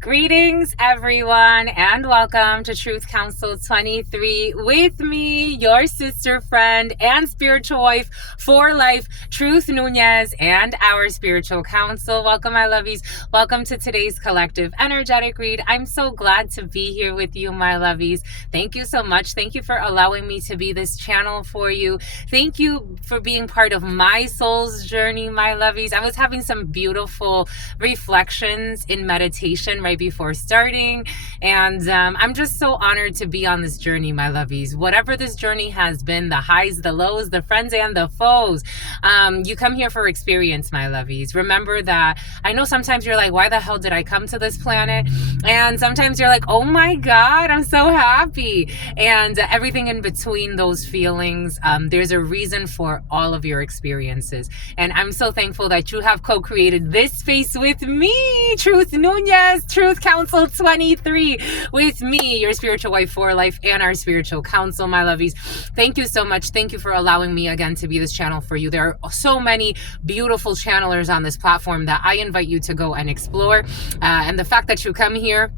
Greetings, everyone, and welcome to Truth Council 23 with me, your sister, friend, and spiritual wife for life, Truth Nunez, and our spiritual counsel. Welcome, my lovies. Welcome to today's collective energetic read. I'm so glad to be here with you, my lovies. Thank you so much. Thank you for allowing me to be this channel for you. Thank you for being part of my soul's journey, my lovies. I was having some beautiful reflections in meditation right before starting, and I'm just so honored to be on this journey, my lovies. Whatever this journey has been, the highs, the lows, the friends and the foes, you come here for experience, my lovies. Remember that. I know sometimes you're like, why the hell did I come to this planet? And sometimes you're like, oh my God, I'm so happy. And everything in between those feelings, there's a reason for all of your experiences. And I'm so thankful that you have co-created this space with me, Truth Nunez, Truth Council 23, with me, your spiritual wife for life, and our spiritual counsel, my lovies. Thank you so much. Thank you for allowing me again to be this channel for you. There are so many beautiful channelers on this platform that I invite you to go and explore. And the fact that you come here,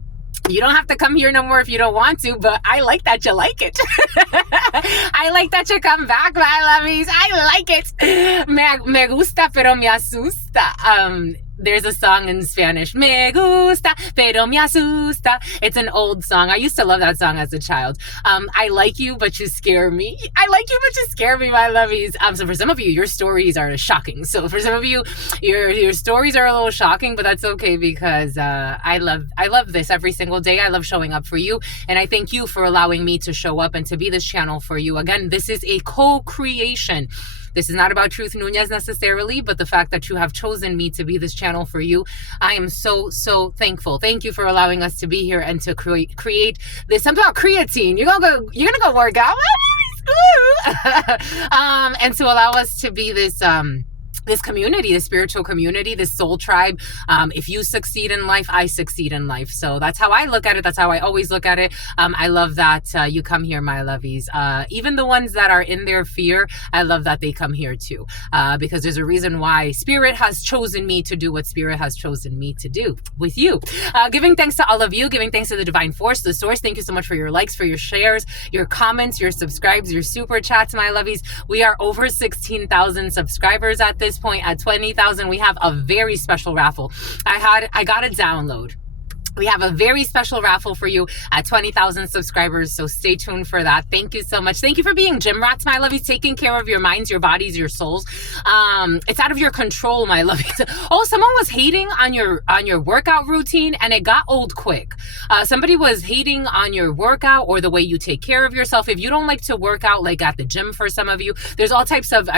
you don't have to come here no more if you don't want to, but I like that you like it. I like that you come back, my lovies. I like it. Me gusta, pero me asusta. There's a song in Spanish, me gusta, pero me asusta. It's an old song. I used to love that song as a child. I like you, but you scare me. I like you, but you scare me, my lovies. So for some of you, your stories are shocking. So for some of you, your stories are a little shocking, but that's okay because I love this every single day. I love showing up for you, and I thank you for allowing me to show up and to be this channel for you. Again, this is a co-creation. This is not about Truth Nunez necessarily, but the fact that you have chosen me to be this channel for you, I am so thankful. Thank you for allowing us to be here and to create this. Something about creatine. You're gonna go work out, and to allow us to be this community, this spiritual community, this soul tribe. If you succeed in life, I succeed in life. So that's how I look at it. That's how I always look at it. I love that you come here, my lovies. Even the ones that are in their fear, I love that they come here too. Because there's a reason why Spirit has chosen me to do what Spirit has chosen me to do with you. Giving thanks to all of you, giving thanks to the divine force, the source. Thank you so much for your likes, for your shares, your comments, your subscribes, your super chats, my lovies. We are over 16,000 subscribers at this point. At 20,000, we have a very special raffle. I got a download. We have a very special raffle for you at 20,000 subscribers, so stay tuned for that. Thank you so much. Thank you for being gym rats, my lovies, taking care of your minds, your bodies, your souls. It's out of your control, my lovies. Oh, someone was hating on your workout routine, and it got old quick. Somebody was hating on your workout or the way you take care of yourself. If you don't like to work out like at the gym, for some of you, there's all types of,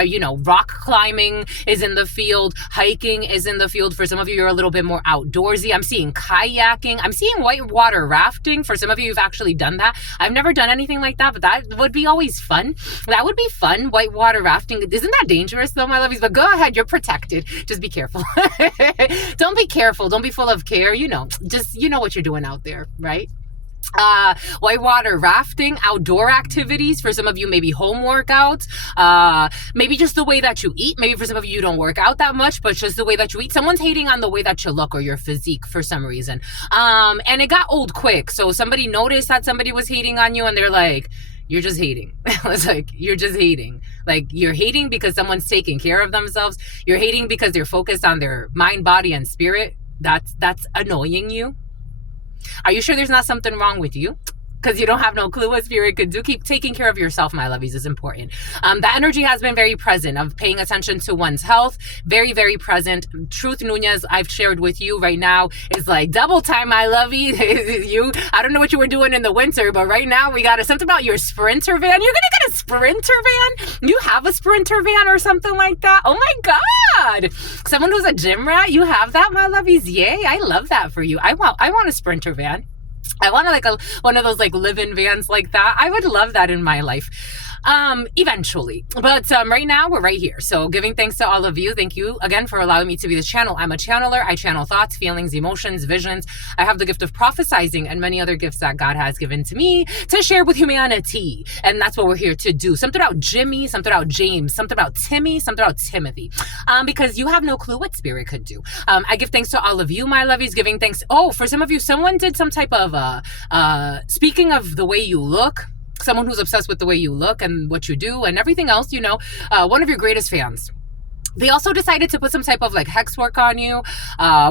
rock climbing is in the field, hiking is in the field. For some of you, you're a little bit more outdoorsy. I'm seeing kayaking. I'm seeing whitewater rafting. For some of you, you've actually done that. I've never done anything like that, but that would be always fun. That would be fun, whitewater rafting. Isn't that dangerous though, my lovies? But go ahead, you're protected. Just be careful. Don't be careful. Don't be full of care. Just what you're doing out there, right? Whitewater rafting, outdoor activities. For some of you, maybe home workouts, maybe just the way that you eat. Maybe for some of you, you don't work out that much, but just the way that you eat. Someone's hating on the way that you look or your physique for some reason. And it got old quick. So somebody noticed that somebody was hating on you, and they're like, you're just hating. It's like, you're just hating. Like, you're hating because someone's taking care of themselves. You're hating because they're focused on their mind, body, and spirit. That's annoying you. Are you sure there's not something wrong with you? Because you don't have no clue what Spirit could do. Keep taking care of yourself, my lovies, is important. That energy has been very present of paying attention to one's health. Very, very present. Truth Nunez, I've shared with you right now, is like double time, my lovey. I don't know what you were doing in the winter, but right now we got something about your Sprinter van. You're going to get a Sprinter van? You have a Sprinter van or something like that? Oh my God. Someone who's a gym rat, you have that, my lovies? Yay. I love that for you. I want a Sprinter van. I want one of those live-in vans like that. I would love that in my life. Eventually. But right now we're right here. So giving thanks to all of you. Thank you again for allowing me to be this channel. I'm a channeler. I channel thoughts, feelings, emotions, visions. I have the gift of prophesizing and many other gifts that God has given to me to share with humanity. And that's what we're here to do. Something about Jimmy, something about James, something about Timmy, something about Timothy. Because you have no clue what spirit could do. I give thanks to all of you, my lovies, giving thanks. Oh, for some of you, someone did some type of, speaking of the way you look, someone who's obsessed with the way you look and what you do and everything else, you know, one of your greatest fans. They also decided to put some type of like hex work on you,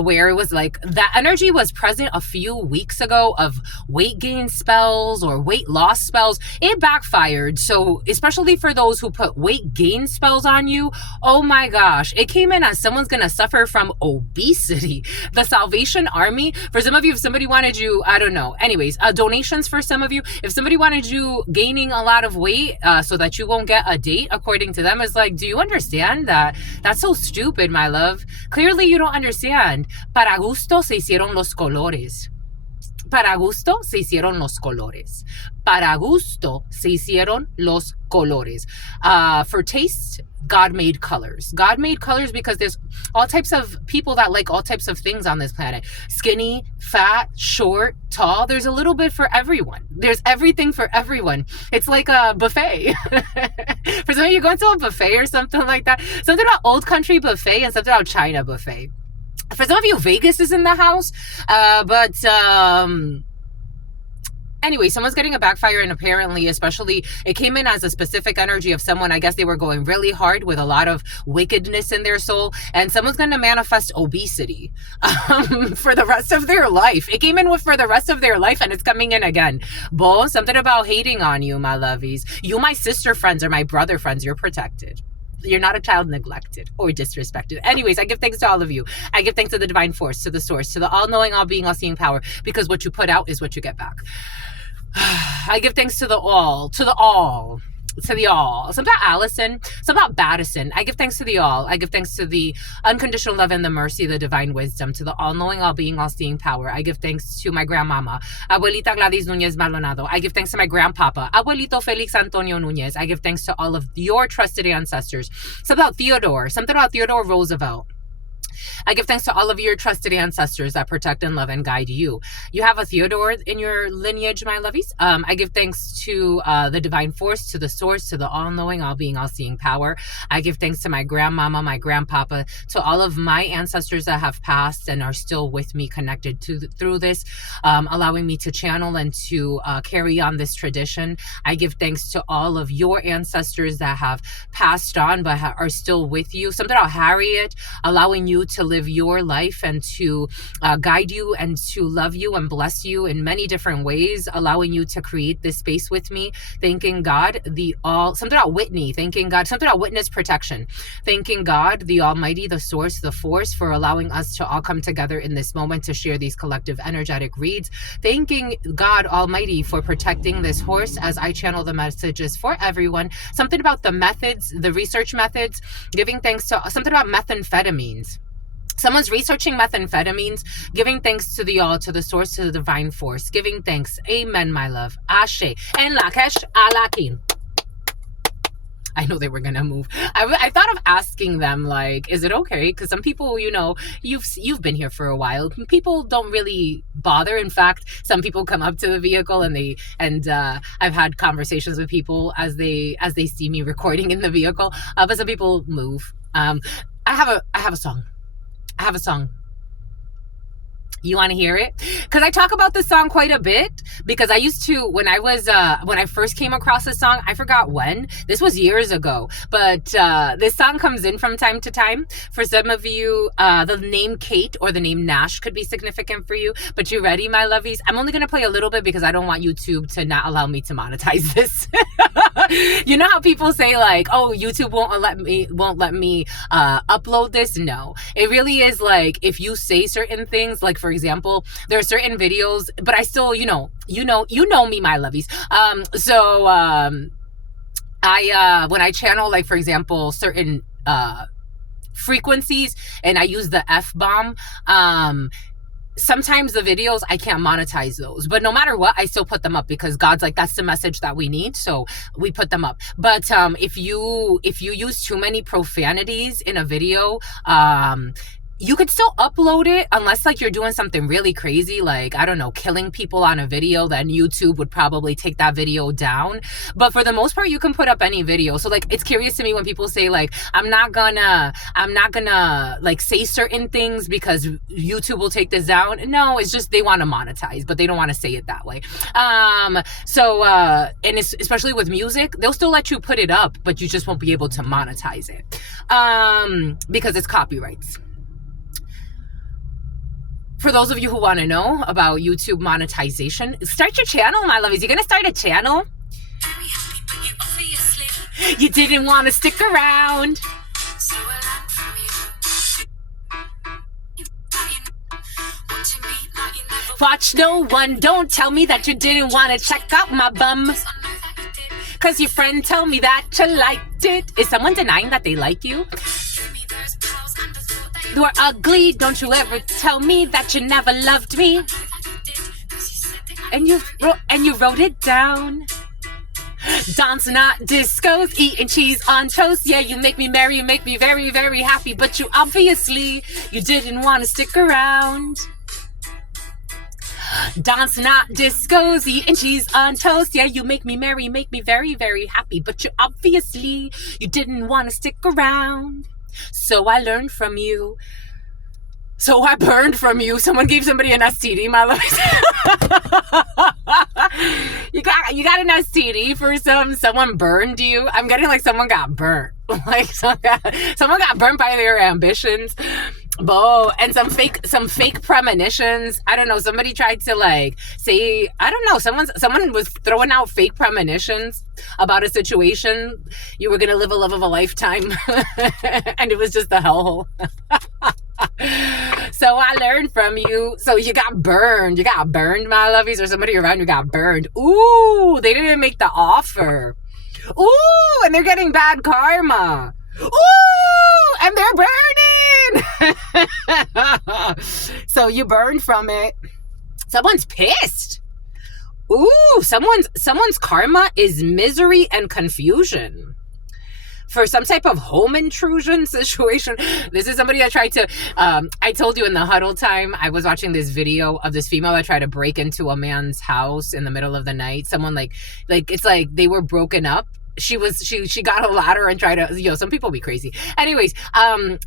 where it was like that energy was present a few weeks ago of weight gain spells or weight loss spells. It backfired. So especially for those who put weight gain spells on you, oh my gosh, it came in as someone's going to suffer from obesity. The Salvation Army, for some of you, if somebody wanted you, I don't know. Anyways, donations for some of you, if somebody wanted you gaining a lot of weight so that you won't get a date, according to them, is like, do you understand that? That's so stupid, my love. Clearly you don't understand. Para gusto se hicieron los colores. Para gusto se hicieron los colores. Para gusto se hicieron los colores. For taste, God made colors. God made colors because there's all types of people that like all types of things on this planet. Skinny, fat, short, tall. There's a little bit for everyone. There's everything for everyone. It's like a buffet. For some of you going to a buffet or something like that. Something about Old Country buffet and something about China buffet. For some of you, Vegas is in the house. Anyway, someone's getting a backfire, and apparently, especially, it came in as a specific energy of someone, I guess they were going really hard with a lot of wickedness in their soul, and someone's going to manifest obesity for the rest of their life. It came in with for the rest of their life, and it's coming in again. Bo, something about hating on you, my lovies. You, my sister friends, or my brother friends, you're protected. You're not a child neglected or disrespected. Anyways, I give thanks to all of you. I give thanks to the divine force, to the source, to the all-knowing, all-being, all-seeing power, because what you put out is what you get back. I give thanks to the all, to the all, to the all. Something about Allison, something about Baddison. I give thanks to the all. I give thanks to the unconditional love and the mercy, the divine wisdom, to the all-knowing, all-being, all-seeing power. I give thanks to my grandmama, Abuelita Gladys Nunez Maldonado. I give thanks to my grandpapa, Abuelito Felix Antonio Nunez. I give thanks to all of your trusted ancestors. Something about Theodore Roosevelt. I give thanks to all of your trusted ancestors that protect and love and guide you. You have a Theodore in your lineage, my lovies. I give thanks to the divine force, to the source, to the all-knowing, all-being, all-seeing power. I give thanks to my grandmama, my grandpapa, to all of my ancestors that have passed and are still with me, connected through this, allowing me to channel and to carry on this tradition. I give thanks to all of your ancestors that have passed on but are still with you. Something about Harriet, allowing you to live your life and to guide you and to love you and bless you in many different ways, allowing you to create this space with me. Thanking God, something about Whitney, thanking God, something about witness protection. Thanking God, the Almighty, the source, the force, for allowing us to all come together in this moment to share these collective energetic reads. Thanking God Almighty for protecting this horse as I channel the messages for everyone. Something about the methods, the research methods, giving thanks to something about methamphetamines. Someone's researching methamphetamines, giving thanks to the all, to the source, to the divine force, giving thanks. Amen, my love. Ashe. En Lakesh Alakin. I know they were going to move. I thought of asking them, like, is it okay? Because some people, you know, you've been here for a while. People don't really bother. In fact, some people come up to the vehicle and I've had conversations with people as they see me recording in the vehicle. But some people move. I have a song. I have a song. You want to hear it? Because I talk about this song quite a bit, because I used to, when I first came across this song, I forgot when. This was years ago. But this song comes in from time to time. For some of you, the name Kate or the name Nash could be significant for you. But you ready, my lovies? I'm only going to play a little bit because I don't want YouTube to not allow me to monetize this. You know how people say, like, oh, YouTube won't let me upload this? No. It really is like, if you say certain things, like, for example, there are certain videos, but I still, you know me, my lovies. When I channel, like, for example, certain frequencies and I use the F-bomb, sometimes the videos I can't monetize those, but no matter what, I still put them up because God's like, that's the message that we need, so we put them up. But if you use too many profanities in a video, you could still upload it unless like you're doing something really crazy, like, I don't know, killing people on a video, then YouTube would probably take that video down. But for the most part, you can put up any video. So like, it's curious to me when people say like, I'm not gonna like say certain things because YouTube will take this down. No, it's just they want to monetize, but they don't want to say it that way. And it's, especially with music, they'll still let you put it up, but you just won't be able to monetize it because it's copyrights. For those of you who want to know about YouTube monetization, start your channel, my lovies. You're going to start a channel. You didn't want to stick around. Watch no one. Don't tell me that you didn't want to check out my bum. Cause your friend told me that you liked it. Is someone denying that they like you? You're ugly, don't you ever tell me that you never loved me. And you wrote it down. Dancing at discos, eating cheese on toast. Yeah, you make me merry, you make me very, very happy. But you obviously, you didn't want to stick around. Dancing at discos, eating cheese on toast. Yeah, you make me merry, make me very, very happy. But you obviously, you didn't want to stick around. So I learned from you. So I burned from you. Someone gave somebody an STD, my love. You got an STD for someone burned you. I'm getting like someone got burnt. Like someone got burnt by their ambitions. And some fake premonitions. I don't know. Somebody tried to like say, I don't know. Someone was throwing out fake premonitions about a situation. You were gonna live a love of a lifetime, and it was just a hellhole. So I learned from you. So you got burned. You got burned, my lovies, or somebody around you got burned. Ooh, they didn't make the offer. Ooh, and they're getting bad karma. Ooh, and they're burning. So you burned from it. Someone's pissed. Ooh, someone's karma is misery and confusion. For some type of home intrusion situation. This is somebody that tried to, I told you in the huddle time, I was watching this video of this female that tried to break into a man's house in the middle of the night. Someone like it's like they were broken up. She got a ladder and tried to, some people be crazy. Anyways,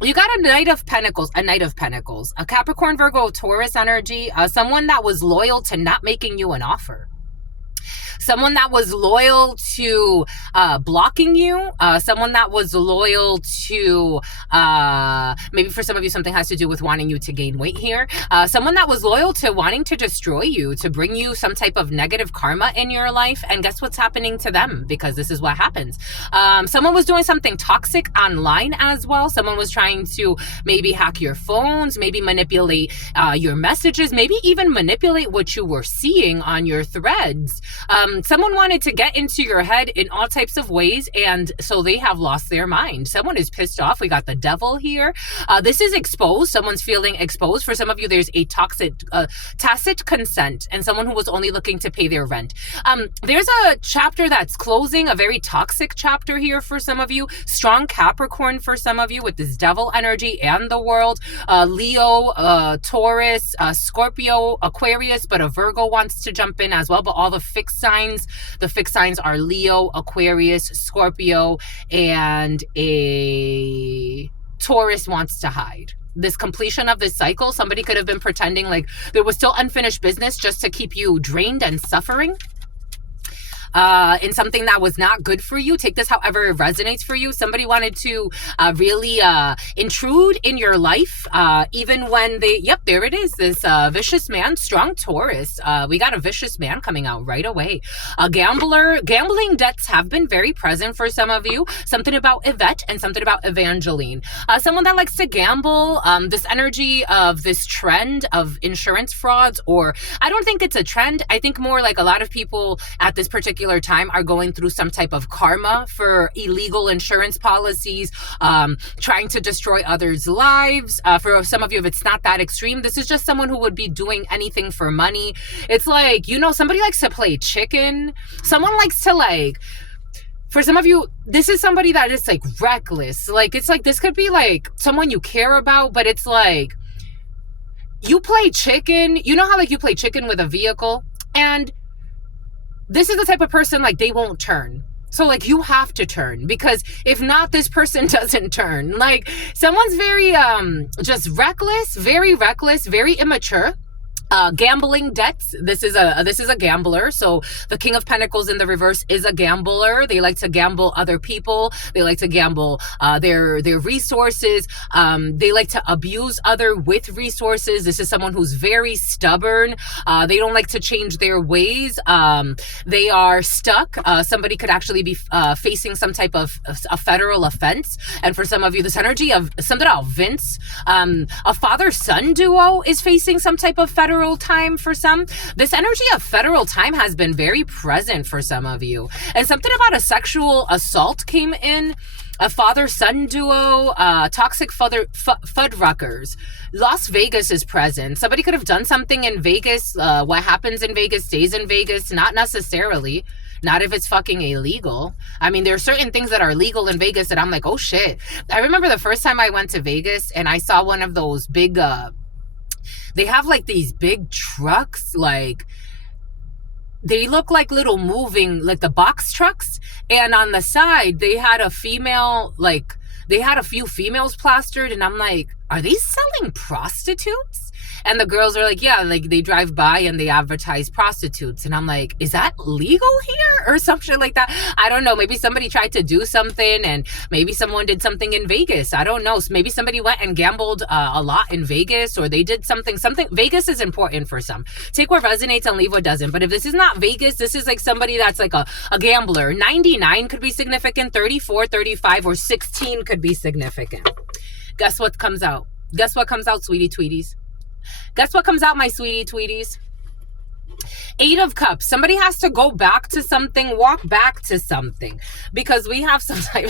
you got a Knight of Pentacles, a Capricorn, Virgo, Taurus energy, someone that was loyal to not making you an offer. Someone that was loyal to blocking you. Someone that was loyal to, maybe for some of you, something has to do with wanting you to gain weight here. Someone that was loyal to wanting to destroy you, to bring you some type of negative karma in your life. And guess what's happening to them? Because this is what happens. Someone was doing something toxic online as well. Someone was trying to maybe hack your phones, maybe manipulate your messages, maybe even manipulate what you were seeing on your threads. Someone wanted to get into your head in all types of ways, and so they have lost their mind. Someone is pissed off. We got the devil here. This is exposed. Someone's feeling exposed. For some of you, there's a tacit consent, and someone who was only looking to pay their rent. There's a chapter that's closing, a very toxic chapter here for some of you. Strong Capricorn for some of you with this devil energy and the world. Leo, Taurus, Scorpio, Aquarius, but a Virgo wants to jump in as well. But all the fixed signs are Leo, Aquarius, Scorpio, and a Taurus wants to hide. This completion of this cycle, somebody could have been pretending like there was still unfinished business just to keep you drained and suffering. In something that was not good for you. Take this however it resonates for you. Somebody wanted to really intrude in your life, even when there it is, this vicious man, strong Taurus. We got a vicious man coming out right away. A gambling debts have been very present for some of you. Something about Yvette and something about Evangeline. Someone that likes to gamble, this energy of this trend of insurance frauds, or I don't think it's a trend. I think more like a lot of people at this particular particular time are going through some type of karma for illegal insurance policies, trying to destroy others' lives. For some of you, if it's not that extreme, this is just someone who would be doing anything for money. It's like, you know, somebody likes to play chicken. Someone likes to like, for some of you, this is somebody that is like reckless. Like, it's like, this could be like someone you care about, but it's like, you play chicken. You know how like you play chicken with a vehicle? And this is the type of person, like, they won't turn. So like, you have to turn, because if not, this person doesn't turn. Like, someone's very just reckless, very immature. Gambling debts. This is a gambler. So the King of Pentacles in the reverse is a gambler. They like to gamble other people. They like to gamble their resources. They like to abuse other with resources. This is someone who's very stubborn. They don't like to change their ways. They are stuck. Somebody could actually be facing some type of a federal offense. And for some of you, this energy of something about Vince, a father-son duo is facing some type of federal time for some. This energy of federal time has been very present for some of you. And something about a sexual assault came in. A father-son duo, toxic Fuddruckers. Las Vegas is present. Somebody could have done something in Vegas. What happens in Vegas stays in Vegas. Not necessarily. Not if it's fucking illegal. I mean, there are certain things that are legal in Vegas that I'm like, oh shit. I remember the first time I went to Vegas and I saw one of those big, they have like these big trucks, like they look like little moving, like the box trucks. And on the side, they had a female, like they had a few females plastered. And I'm like, are they selling prostitutes? And the girls are like, yeah, like they drive by and they advertise prostitutes. And I'm like, is that legal here or some shit like that? I don't know. Maybe somebody tried to do something and maybe someone did something in Vegas. I don't know. So maybe somebody went and gambled a lot in Vegas, or they did something. Vegas is important for some. Take what resonates and leave what doesn't. But if this is not Vegas, this is like somebody that's like a gambler. 99 could be significant. 34, 35, or 16 could be significant. Guess what comes out? Guess what comes out, sweetie tweeties? Guess what comes out, my sweetie tweeties? 8 of Cups. Somebody has to go back to something, walk back to something, because we have some type.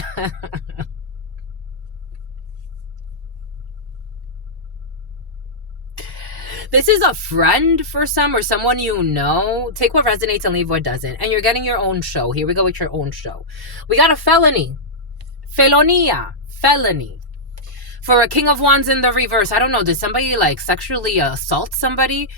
This is a friend for some, or someone you know. Take what resonates and leave what doesn't. And you're getting your own show. Here we go with your own show. We got a felony. Felonia. Felony. For a King of Wands in the reverse, I don't know, did somebody like sexually assault somebody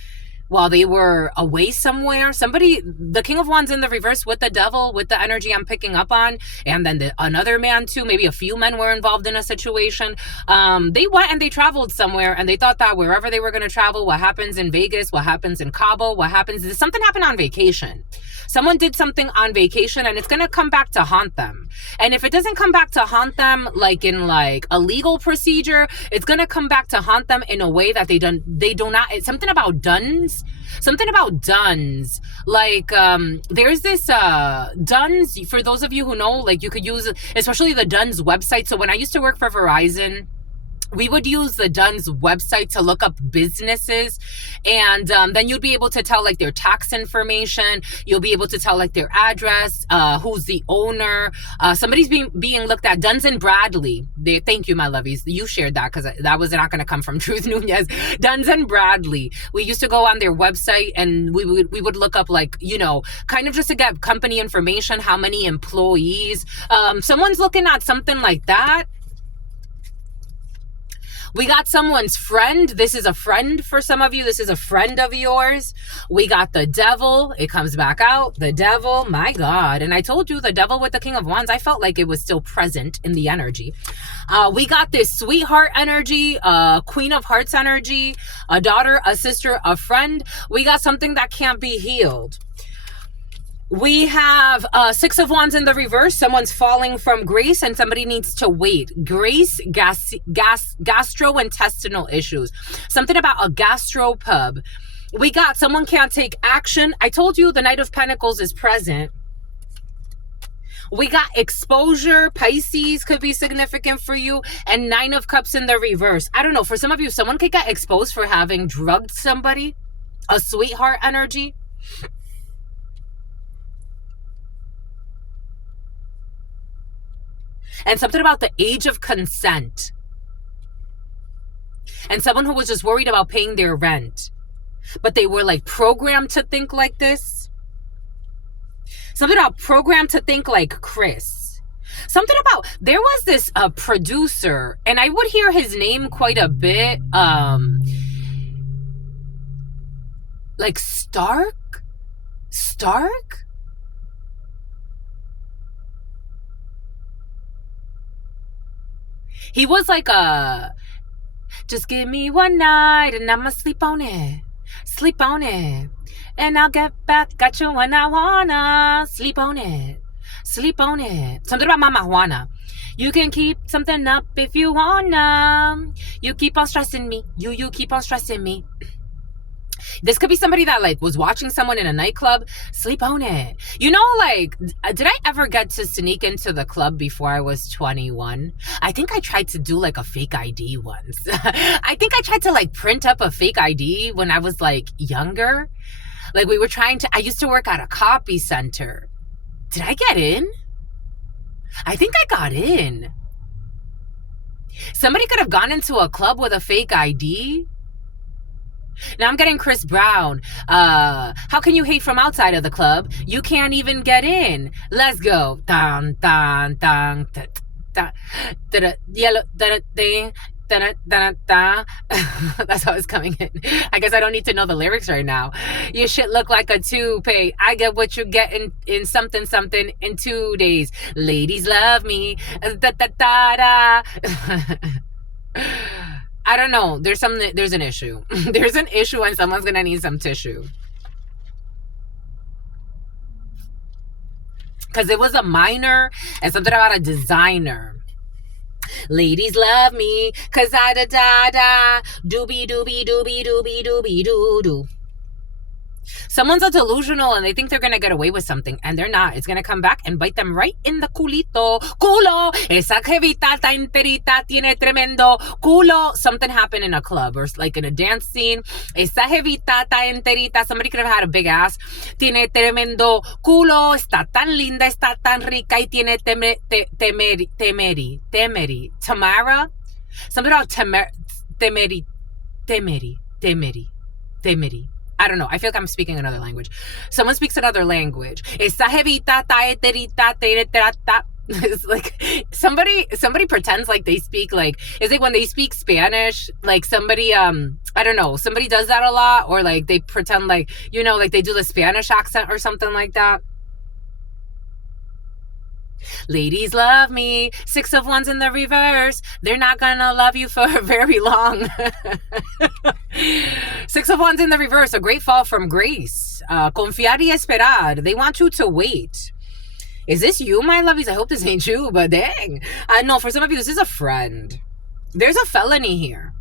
while they were away somewhere? Somebody, the King of Wands in the reverse with the devil, with the energy I'm picking up on, and then another man too, maybe a few men were involved in a situation. They went and they traveled somewhere, and they thought that wherever they were going to travel, what happens in Vegas, what happens in Cabo, what happens, something happened on vacation. Someone did something on vacation, and it's going to come back to haunt them. And if it doesn't come back to haunt them, like in like a legal procedure, it's going to come back to haunt them in a way that they do not, it's something about duns. Something about duns. Like, there's this, duns, for those of you who know, like you could use, especially the duns website. So when I used to work for Verizon, we would use the Duns website to look up businesses, and then you'd be able to tell like their tax information. You'll be able to tell like their address, who's the owner. Somebody's being looked at. Duns and Bradley. Thank you, my lovies. You shared that because that was not going to come from Truth Nunez. Duns and Bradley. We used to go on their website and we would look up, like, you know, kind of just to get company information, how many employees. Someone's looking at something like that. We got someone's friend. This is a friend for some of you. This is a friend of yours. We got the devil. It comes back out. The devil. My God. And I told you, the devil with the King of Wands, I felt like it was still present in the energy. We got this sweetheart energy, Queen of Hearts energy, a daughter, a sister, a friend. We got something that can't be healed. We have 6 of Wands in the reverse. Someone's falling from grace and somebody needs to wait. Grace, gastrointestinal issues. Something about a gastropub. We got someone can't take action. I told you the Knight of Pentacles is present. We got exposure. Pisces could be significant for you. And 9 of Cups in the reverse. I don't know. For some of you, someone could get exposed for having drugged somebody. A sweetheart energy. And something about the age of consent. And someone who was just worried about paying their rent. But they were like programmed to think like this. Something about programmed to think like Chris. Something about, there was this producer, and I would hear his name quite a bit. Like Stark? He was like just give me one night and I'ma sleep on it. Sleep on it. And I'll get back at you when I wanna. Sleep on it. Sleep on it. Something about Mama Juana. You can keep something up if you wanna. You keep on stressing me. You keep on stressing me. This could be somebody that like was watching someone in a nightclub. Sleep on it. You know, like, did I ever get to sneak into the club before I was 21? I think I tried to do like a fake ID once. I think I tried to like print up a fake ID when I was like younger. Like we were trying to, I used to work at a copy center. Did I get in? I think I got in. Somebody could have gone into a club with a fake ID. Now I'm getting Chris Brown. How can you hate from outside of the club? You can't even get in. Let's go. Dun, dun, dun, dun, dun, dun, yellow, dun, dun, dun, dun, dun. That's how it's coming in. I guess I don't need to know the lyrics right now. Your shit look like a toupee. I get what you get in something something in 2 days. Ladies love me. Da, da, da, da. I don't know. There's an issue. There's an issue and someone's going to need some tissue. Because it was a minor and something about a designer. Ladies love me. Cause da da da da. Doobie doobie doobie doobie doobie doo doo. Someone's a delusional and they think they're going to get away with something and they're not. It's going to come back and bite them right in the culito. Culo. Esa jevita ta enterita tiene tremendo culo. Something happened in a club or like in a dance scene. Esa jevita ta enterita. Somebody could have had a big ass. Tiene tremendo culo. Está tan linda. Está tan rica. Y tiene temeri. Tamara? Something about temeri. I don't know. I feel like I'm speaking another language. Someone speaks another language. It's like somebody pretends like they speak like, is it when they speak Spanish? Like somebody, I don't know. Somebody does that a lot, or like they pretend like, you know, like they do the Spanish accent or something like that. Ladies love me. 6 of wands in the reverse. They're not gonna love you for very long. 6 of wands in the reverse. A great fall from grace. Confiar y esperar. They want you to wait. Is this you, my lovies? I hope this ain't you, but dang. No, for some of you, this is a friend. There's a felony here.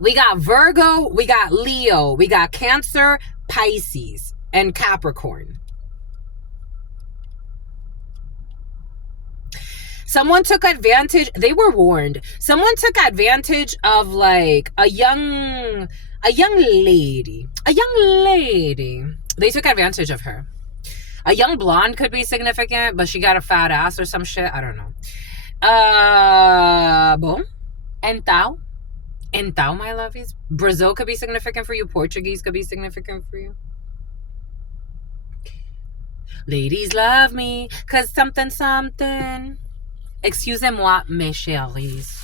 We got Virgo, we got Leo, we got Cancer, Pisces, and Capricorn. Someone took advantage. They were warned. Someone took advantage of like a young lady. They took advantage of her. A young blonde could be significant, but she got a fat ass or some shit. I don't know. Boom. Entao, my lovies. Brazil could be significant for you. Portuguese could be significant for you. Ladies love me, cause something. Excusez-moi, mes chéris.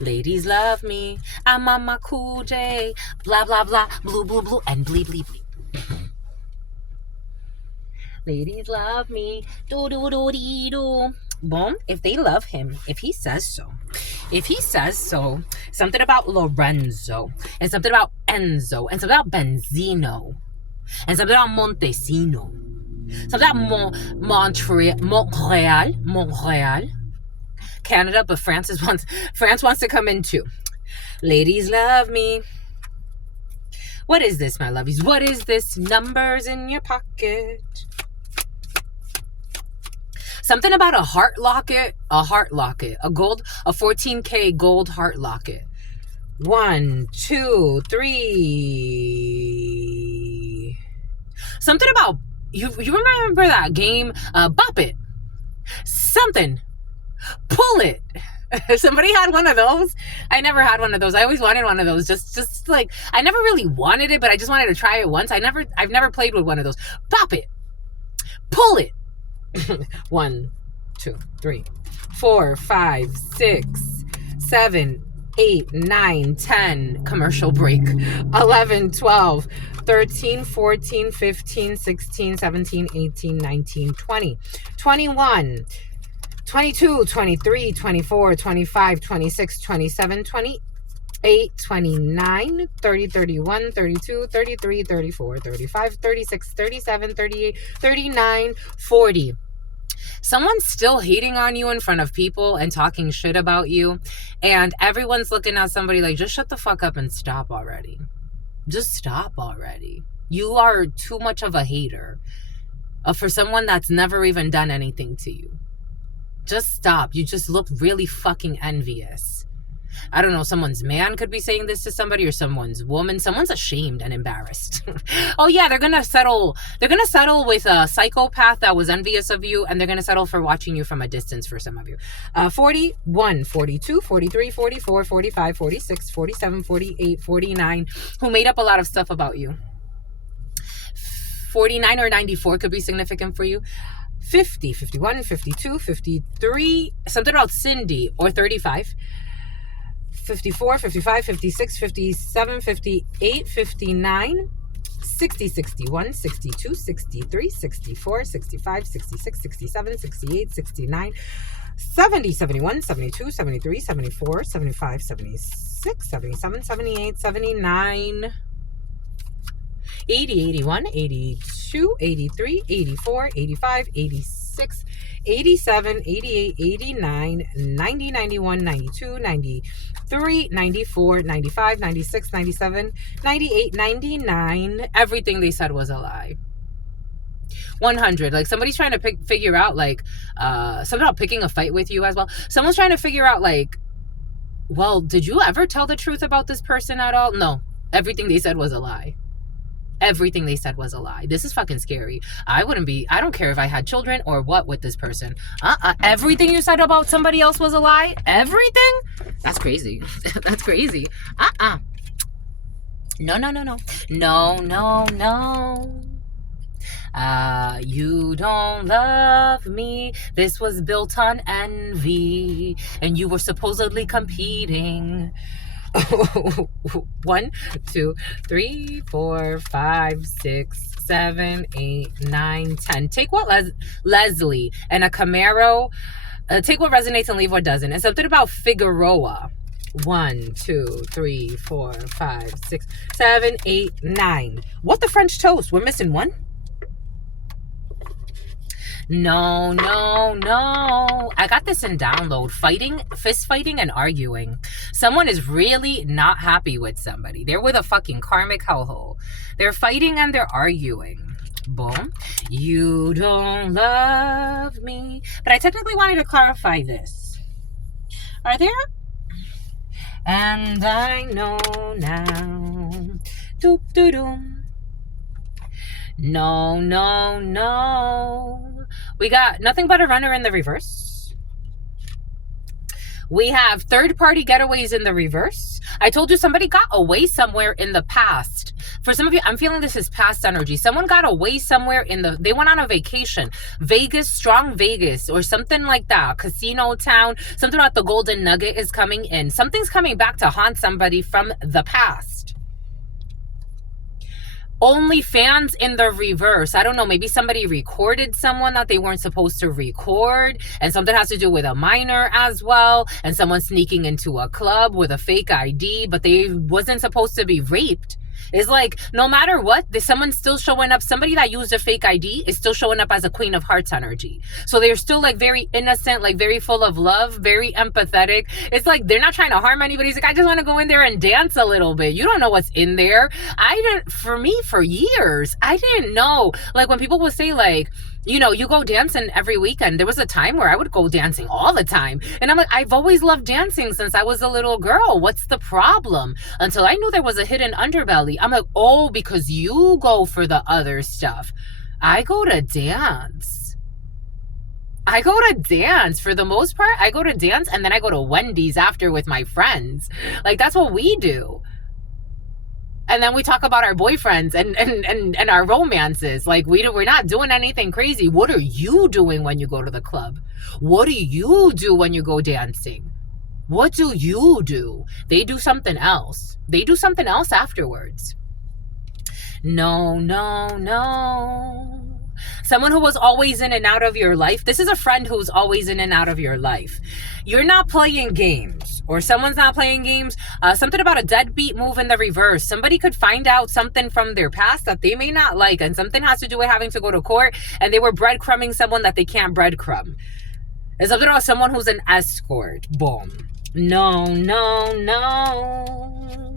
Ladies love me. I'm on my cool J. Blah, blah, blah. Blue, blue, blue. And bleep, bleep, bleep. Ladies love me. Do, do, do, dee, do. Boom. If they love him. If he says so. Something about Lorenzo. And something about Enzo. And something about Benzino. And something about Montesino. Something about Montreal, Canada, but France wants to come in too. Ladies love me. What is this, my lovies? What is this? Numbers in your pocket. Something about a heart locket. A 14K gold heart locket. 1, 2, 3. Something about, you remember that game, Bop It. something. Pull it. Somebody had one of those. I never had one of those. I always wanted one of those. Just like, I never really wanted it, but I just wanted to try it once. I've never played with one of those. Pop it. Pull it. 1, 2, 3, 4, 5, 6, 7, 8, 9, 10. Commercial break. 11, 12, 13, 14, 15, 16, 17, 18, 19, 20, 21, 22, 23, 24, 25, 26, 27, 28, 29, 30, 31, 32, 33, 34, 35, 36, 37, 38, 39, 40. Someone's still hating on you in front of people and talking shit about you, and everyone's looking at somebody like, just shut the fuck up and stop already. Just stop already. You are too much of a hater for someone that's never even done anything to you. Just stop. You just look really fucking envious. I don't know, someone's man could be saying this to somebody, or someone's woman. Someone's ashamed and embarrassed. Oh yeah, they're gonna settle with a psychopath that was envious of you, and they're gonna settle for watching you from a distance for some of you. 41, 42, 43, 44, 45, 46, 47, 48, 49, who made up a lot of stuff about you. 49 or 94 could be significant for you. 50, 51, 52, 53, something about Cindy, or 35. 54, 55, 56, 57, 58, 59, 60, 61, 62, 63, 64, 65, 66, 67, 68, 69, 70, 71, 72, 73, 74, 75, 76, 77, 78, 79, 80, 81, 82, 83, 84, 85, 86, 87, 88, 89, 90, 91, 92, 93, 94, 95, 96, 97, 98, 99. Everything they said was a lie. 100. Like, somebody's trying to figure out, like, something about picking a fight with you as well. Someone's trying to figure out, like, well, did you ever tell the truth about this person at all? No. Everything they said was a lie. Everything they said was a lie. This is fucking scary. I don't care if I had children or what with this person. Everything you said about somebody else was a lie? Everything? That's crazy. That's crazy. No. You don't love me. This was built on envy, and you were supposedly competing. 1, 2, 3, 4, 5, 6, 7, 8, 9, 10. Take what Leslie and a Camaro. Take what resonates and leave what doesn't. And something about Figueroa. 1, 2, 3, 4, 5, 6, 7, 8, 9. What the French toast? We're missing one. No. I got this in download. Fist fighting and arguing. Someone is really not happy with somebody. They're with a fucking karmic hellhole. They're fighting and they're arguing. Boom. You don't love me. But I technically wanted to clarify this. Are there? And I know now. Doop doo doom. No. We got nothing but a runner in the reverse. We have third-party getaways in the reverse. I told you somebody got away somewhere in the past. For some of you, I'm feeling this is past energy. Someone got away somewhere they went on a vacation. Vegas, strong Vegas, or something like that. Casino town. Something about the golden nugget is coming in. Something's coming back to haunt somebody from the past. Only fans in the reverse. I don't know, maybe somebody recorded someone that they weren't supposed to record, and something has to do with a minor as well, and someone sneaking into a club with a fake ID, but they wasn't supposed to be raped. It's like, no matter what, there's someone still showing up. Somebody that used a fake ID is still showing up as a Queen of Hearts energy. So they're still like very innocent, like very full of love, very empathetic. It's like they're not trying to harm anybody. It's like, I just want to go in there and dance a little bit. You don't know what's in there. For years, I didn't know. Like when people would say like, you know, you go dancing every weekend. There was a time where I would go dancing all the time. And I'm like, I've always loved dancing since I was a little girl. What's the problem? Until I knew there was a hidden underbelly. I'm like, oh, because you go for the other stuff. I go to dance. I go to dance for the most part. I go to dance and then I go to Wendy's after with my friends. Like, that's what we do. And then we talk about our boyfriends and our romances. Like, we're not doing anything crazy. What are you doing when you go to the club? What do you do when you go dancing? What do you do? They do something else. They do something else afterwards. No, no, no. Someone who was always in and out of your life. This is a friend who's always in and out of your life. You're not playing games, or someone's not playing games. Something about a deadbeat move in the reverse. Somebody could find out something from their past that they may not like, and something has to do with having to go to court, and they were breadcrumbing someone that they can't breadcrumb. There's something about someone who's an escort. Boom. No, no, no.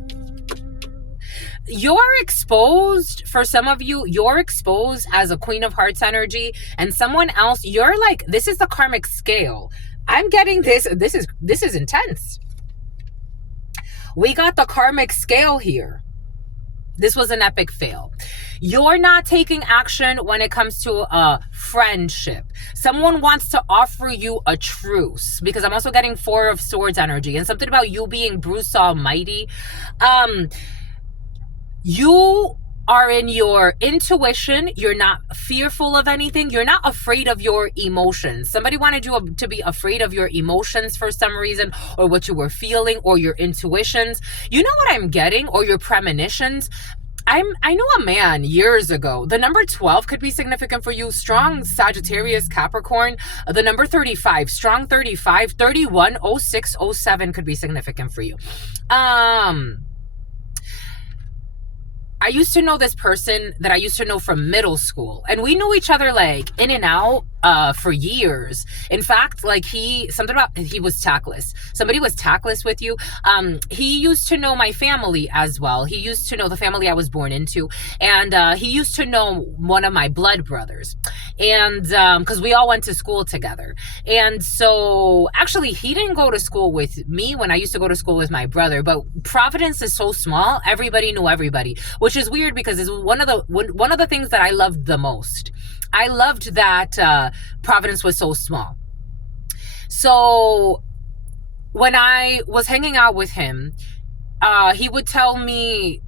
You're exposed, for some of you, you're exposed as a Queen of Hearts energy, and someone else, you're like, this is the karmic scale. I'm getting this is intense. We got the karmic scale here. This was an epic fail. You're not taking action when it comes to a friendship. Someone wants to offer you a truce, because I'm also getting 4 of Swords energy, and something about you being Bruce Almighty. You are in your intuition. You're not fearful of anything. You're not afraid of your emotions. Somebody wanted you to be afraid of your emotions for some reason, or what you were feeling, or your intuitions. You know what I'm getting? Or your premonitions. I know a man years ago. The number 12 could be significant for you. Strong Sagittarius, Capricorn. The number 35, strong 35, 31, 06, 07 could be significant for you. I used to know this person that I used to know from middle school, and we knew each other like in and out for years. In fact, like he was tactless. Somebody was tactless with you. He used to know my family as well. He used to know the family I was born into, and he used to know one of my blood brothers, and because we all went to school together. And so actually he didn't go to school with me when I used to go to school with my brother, but Providence is so small, everybody knew everybody, which is weird because it's one of the things that I loved the most. I loved that Providence was so small. So when I was hanging out with him, he would tell me,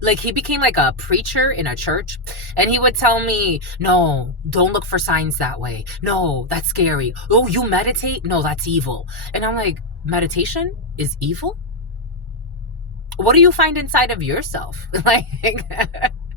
like, he became like a preacher in a church, and he would tell me, no, don't look for signs that way. No, that's scary. Oh, you meditate? No, that's evil. And I'm like, meditation is evil? What do you find inside of yourself? Like,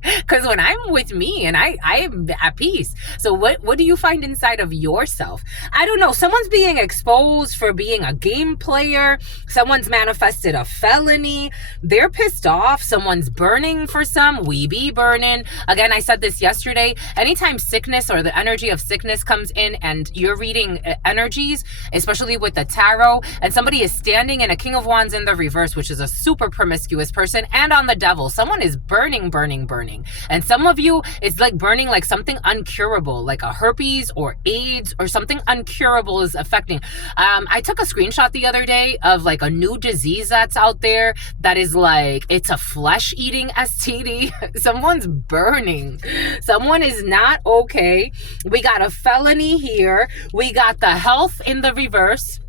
because when I'm with me and I'm at peace. So what do you find inside of yourself? I don't know. Someone's being exposed for being a game player. Someone's manifested a felony. They're pissed off. Someone's burning for some. We be burning. Again, I said this yesterday. Anytime sickness or the energy of sickness comes in and you're reading energies, especially with the tarot, and somebody is standing in a King of Wands in the reverse, which is a super promiscuous person, and on the devil, someone is burning, burning, burning. And some of you, it's like burning like something uncurable, like a herpes or AIDS or something uncurable is affecting. I took a screenshot the other day of like a new disease that's out there that is like, it's a flesh-eating STD. Someone's burning. Someone is not okay. We got a felony here. We got the health in the reverse.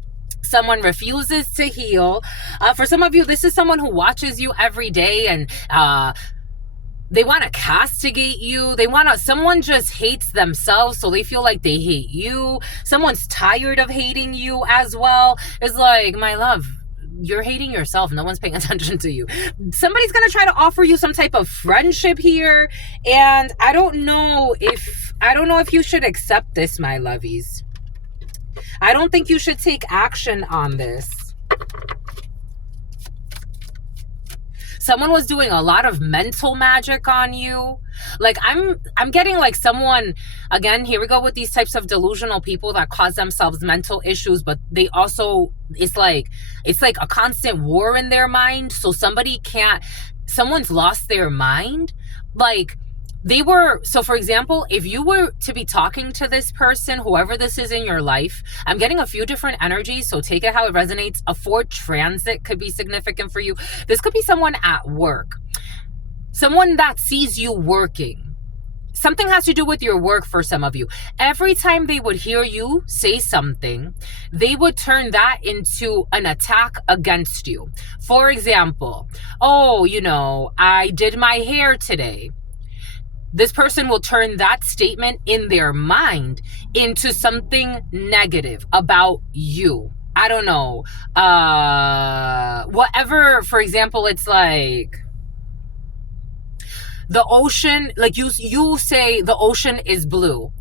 Someone refuses to heal. For some of you, this is someone who watches you every day and they want to castigate you. Someone just hates themselves, so they feel like they hate you. Someone's tired of hating you as well. It's like, my love, you're hating yourself. No one's paying attention to you. Somebody's going to try to offer you some type of friendship here. And I don't know if you should accept this, my lovies. I don't think you should take action on this. Someone was doing a lot of mental magic on you. Like, I'm getting like someone, again, here we go with these types of delusional people that cause themselves mental issues, but they also, it's like a constant war in their mind. So someone's lost their mind. Like, so for example, if you were to be talking to this person, whoever this is in your life, I'm getting a few different energies, so take it how it resonates. A 4 transit could be significant for you. This could be someone at work, someone that sees you working. Something has to do with your work for some of you. Every time they would hear you say something, they would turn that into an attack against you. For example, oh, I did my hair today. This person will turn that statement in their mind into something negative about you. I don't know. Whatever, for example, it's like the ocean, like you say the ocean is blue.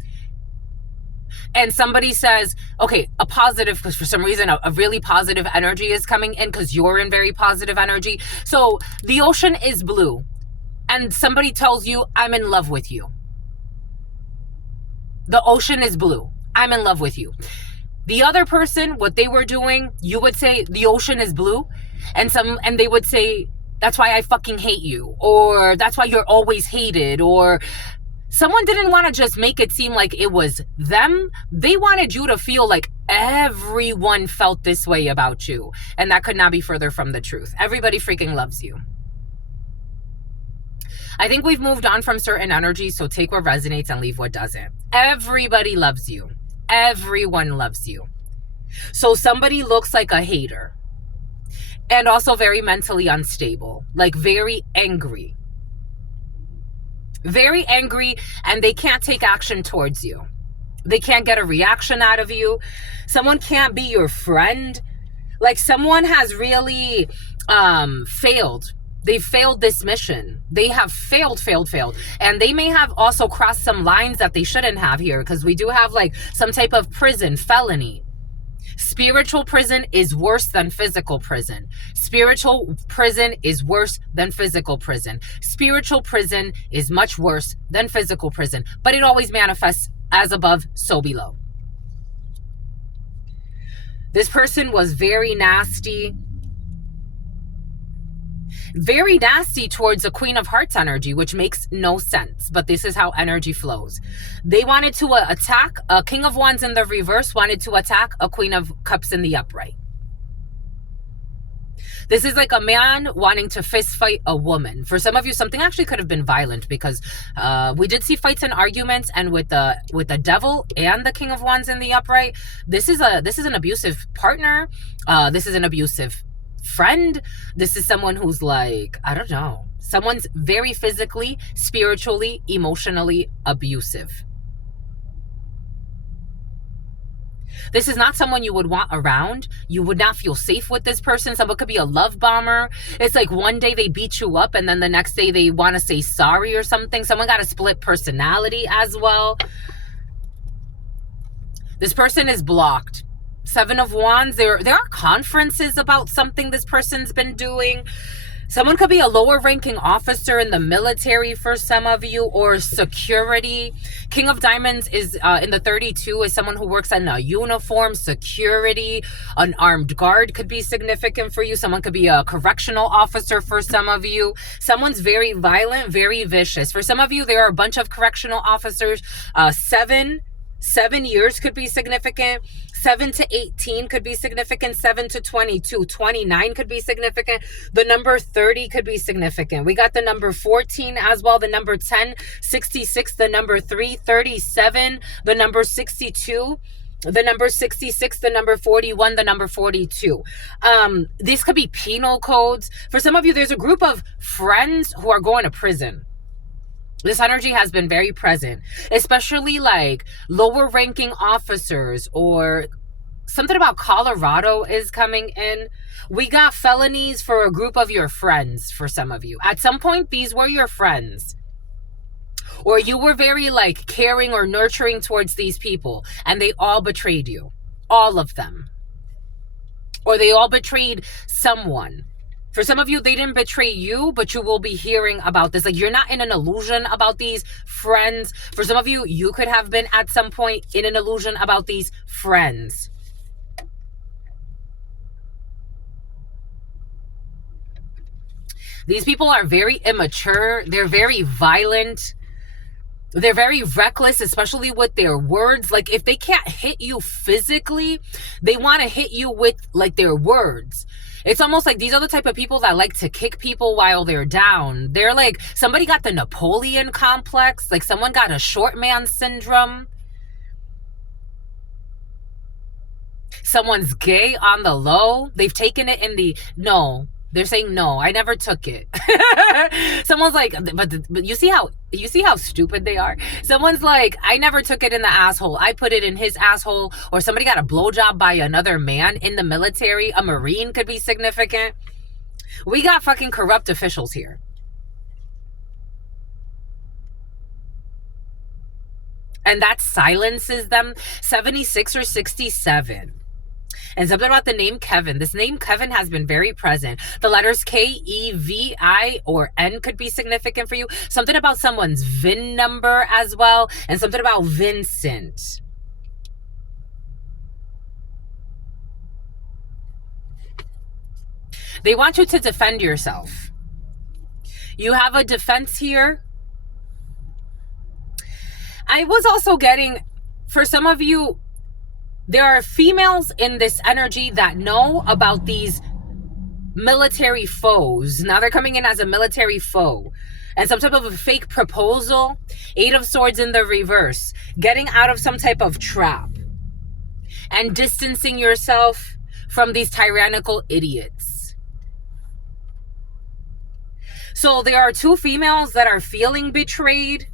And somebody says, okay, a positive, because for some reason a really positive energy is coming in because you're in very positive energy. So the ocean is blue. And somebody tells you, I'm in love with you. The ocean is blue. I'm in love with you. The other person, what they were doing, you would say, the ocean is blue. And they would say, that's why I fucking hate you. Or that's why you're always hated. Or someone didn't want to just make it seem like it was them. They wanted you to feel like everyone felt this way about you. And that could not be further from the truth. Everybody freaking loves you. I think we've moved on from certain energies, so take what resonates and leave what doesn't. Everybody loves you. Everyone loves you. So somebody looks like a hater and also very mentally unstable, like very angry. Very angry, and they can't take action towards you. They can't get a reaction out of you. Someone can't be your friend. Like someone has really failed. They've failed this mission. They have failed. And they may have also crossed some lines that they shouldn't have here, because we do have like some type of prison, felony. Spiritual prison is worse than physical prison. Spiritual prison is worse than physical prison. Spiritual prison is much worse than physical prison, but it always manifests as above, so below. This person was very nasty towards a Queen of Hearts energy, which makes no sense, but this is how energy flows. They wanted to attack a King of Wands in the reverse, wanted to attack a Queen of Cups in the upright. This is like a man wanting to fist fight a woman. For some of you, something actually could have been violent, because we did see fights and arguments, and with the Devil and the King of Wands in the upright, this is an abusive partner. This is an abusive friend. This is someone who's like, I don't know, someone's very physically, spiritually, emotionally abusive. This is not someone you would want around. You would not feel safe with this person. Someone could be a love bomber. It's like one day they beat you up and then the next day they want to say sorry or something. Someone got a split personality as well. This person is blocked. Seven of Wands, there are conferences about something this person's been doing. Someone could be a lower ranking officer in the military for some of you, or security. King of Diamonds is in the 32 is someone who works in a uniform, security. An armed guard could be significant for you. Someone could be a correctional officer for some of you. Someone's very violent, very vicious. For some of you, there are a bunch of correctional officers. 7 years could be significant. 7 to 18 could be significant. 7 to 22. 29 could be significant. The number 30 could be significant. We got the number 14 as well. The number 10, 66, the number 3, 37, the number 62, the number 66, the number 41, the number 42. These could be penal codes. For some of you, there's a group of friends who are going to prison. This energy has been very present, especially like lower ranking officers, or something about Colorado is coming in. We got felonies for a group of your friends for some of you. At some point, these were your friends. Or you were very like caring or nurturing towards these people, and they all betrayed you. All of them. Or they all betrayed someone. For some of you, they didn't betray you, but you will be hearing about this. Like, you're not in an illusion about these friends. For some of you, you could have been at some point in an illusion about these friends. These people are very immature. They're very violent. They're very reckless, especially with their words. Like, if they can't hit you physically, they want to hit you with like their words. It's almost like these are the type of people that like to kick people while they're down. They're like, somebody got the Napoleon complex, like someone got a short man syndrome. Someone's gay on the low. They've taken it in the no. They're saying no. I never took it. Someone's like, but you see how stupid they are. Someone's like, I never took it in the asshole. I put it in his asshole. Or somebody got a blowjob by another man in the military. A Marine could be significant. We got fucking corrupt officials here. And that silences them. 76 or 67. And something about the name Kevin. This name Kevin has been very present. The letters K-E-V-I or N could be significant for you. Something about someone's VIN number as well. And something about Vincent. They want you to defend yourself. You have a defense here. I was also getting, for some of you, there are females in this energy that know about these military foes. Now they're coming in as a military foe. And some type of a fake proposal. 8 of Swords in the reverse. Getting out of some type of trap. And distancing yourself from these tyrannical idiots. So there are 2 females that are feeling betrayed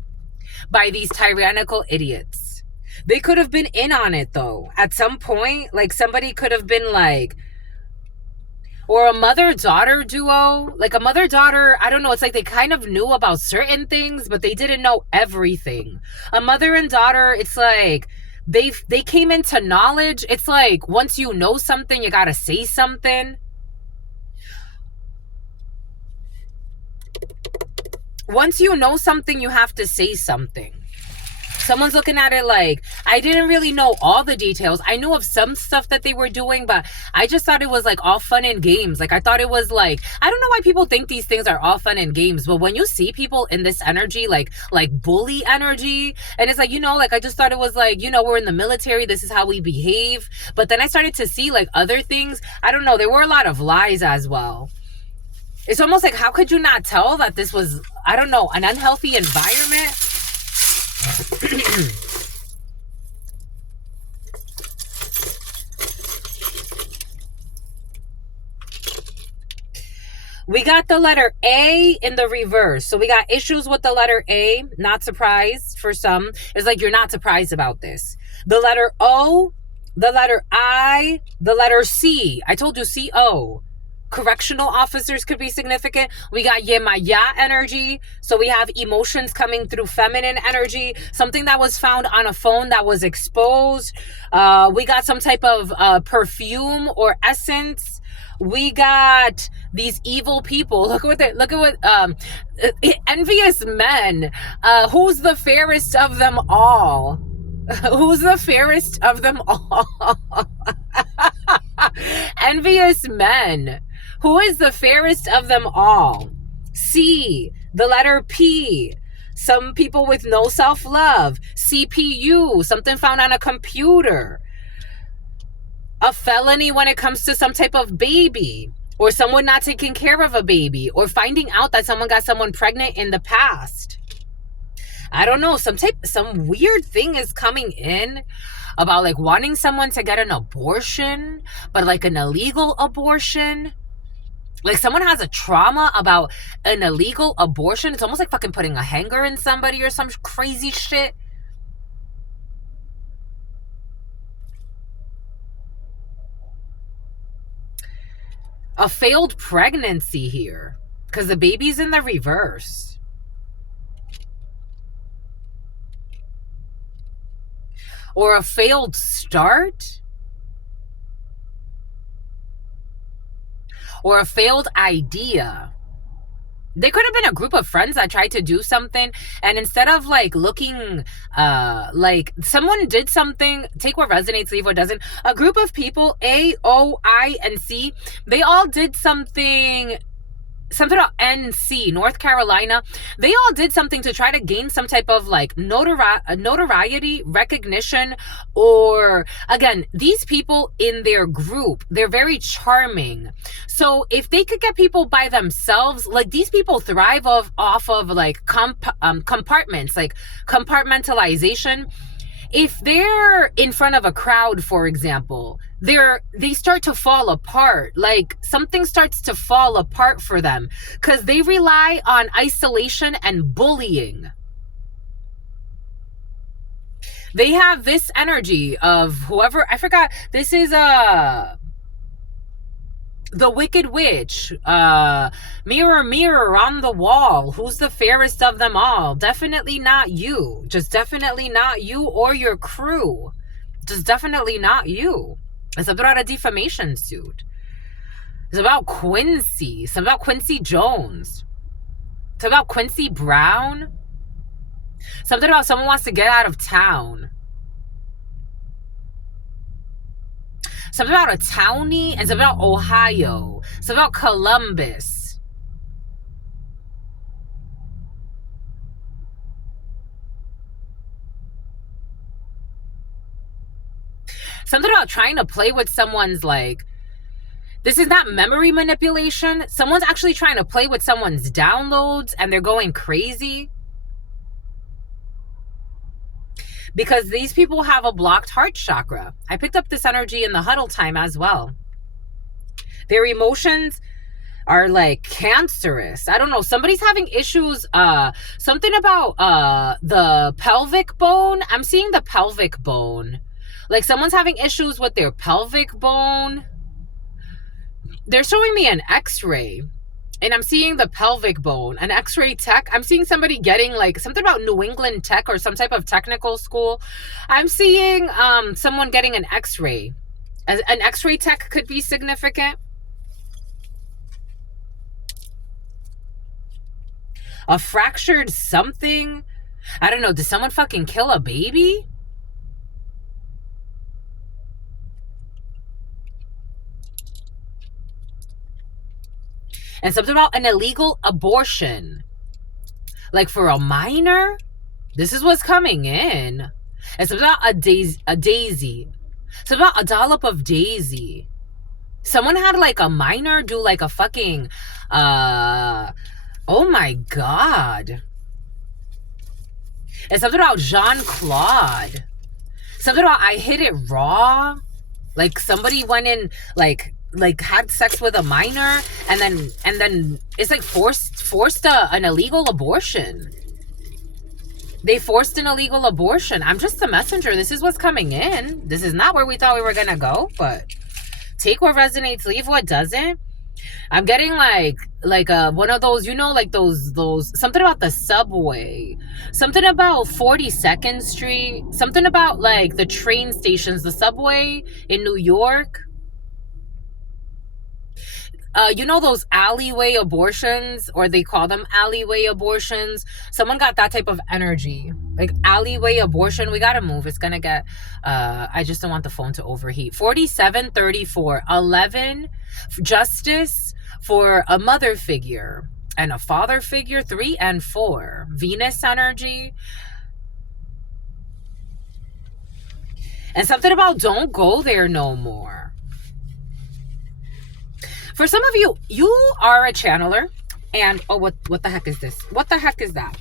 by these tyrannical idiots. They could have been in on it though. At some point, like somebody could have been like, or a mother-daughter duo, like a mother-daughter, I don't know, it's like they kind of knew about certain things, but they didn't know everything. A mother and daughter, it's like they came into knowledge. It's like once you know something, you gotta say something. Once you know something, you have to say something. Someone's looking at it like, I didn't really know all the details. I knew of some stuff that they were doing, but I just thought it was like all fun and games. Like I thought it was like, I don't know why people think these things are all fun and games, but when you see people in this energy, like bully energy, and it's like, you know, like I just thought it was like, you know, we're in the military, this is how we behave. But then I started to see like other things. I don't know, there were a lot of lies as well. It's almost like, how could you not tell that this was, I don't know, an unhealthy environment? We got the letter A in the reverse. So we got issues with the letter A. Not surprised for some. It's like you're not surprised about this. The letter O, the letter I, the letter C. I told you C-O. Correctional officers could be significant. We got Yemaya energy. So we have emotions coming through feminine energy. Something that was found on a phone that was exposed. We got some type of perfume or essence. We got these evil people. Look at what envious men. Who's the fairest of them all? Who's the fairest of them all? Envious men. Who is the fairest of them all? C, the letter P. Some people with no self-love. CPU, something found on a computer. A felony when it comes to some type of baby. Or someone not taking care of a baby. Or finding out that someone got someone pregnant in the past. I don't know, some weird thing is coming in about like wanting someone to get an abortion, but like an illegal abortion. Like someone has a trauma about an illegal abortion. It's almost like fucking putting a hanger in somebody or some crazy shit. A failed pregnancy here because the baby's in the reverse. Or a failed start. Or a failed idea. They could have been a group of friends that tried to do something, and instead of like looking like someone did something, take what resonates, leave what doesn't. A group of people, A, O, I, and C, they all did something something about NC, North Carolina. They all did something to try to gain some type of like notoriety, recognition, or again, these people in their group, they're very charming. So if they could get people by themselves, like these people thrive off of like compartments, like compartmentalization. If they're in front of a crowd, for example, they start to fall apart. Like something starts to fall apart for them because they rely on isolation and bullying. They have this energy of whoever, I forgot, this is the Wicked Witch. Mirror, mirror on the wall, who's the fairest of them all? Definitely not you. Just definitely not you or your crew. Just definitely not you. It's about a defamation suit. It's about Quincy. It's about Quincy Jones. It's about Quincy Brown. Something about someone wants to get out of town. Something about a townie, and something about Ohio. Something about Columbus. Something about trying to play with someone's like, this is not memory manipulation. Someone's actually trying to play with someone's downloads and they're going crazy. Because these people have a blocked heart chakra. I picked up this energy in the huddle time as well. Their emotions are like cancerous. I don't know. Somebody's having issues. Something about the pelvic bone. I'm seeing the pelvic bone. Like someone's having issues with their pelvic bone. They're showing me an x-ray. And I'm seeing the pelvic bone, an x-ray tech. I'm seeing somebody getting like something about New England Tech or some type of technical school. I'm seeing someone getting an x-ray. An x-ray tech could be significant. A fractured something. I don't know. Did someone fucking kill a baby? And something about an illegal abortion. Like for a minor? This is what's coming in. And something about a daisy. Something about a dollop of daisy. Someone had like a minor do like a fucking, oh my God. And something about Jean-Claude. Something about I hit it raw. Like somebody went in like had sex with a minor and then it's like forced an illegal abortion. They forced an illegal abortion. I'm just a messenger. This is what's coming in. This is not where we thought we were gonna go, but take what resonates, leave what doesn't. I'm getting like one of those, you know, like those something about the subway, something about 42nd Street, something about like the train stations, the subway in New York. You know those alleyway abortions, or they call them alleyway abortions? Someone got that type of energy. Like alleyway abortion, we gotta move. It's gonna get, I just don't want the phone to overheat. 4734, 11, justice for a mother figure and a father figure, 3 and 4. Venus energy. And something about don't go there no more. For some of you, you are a channeler, and oh, what the heck is this? What the heck is that?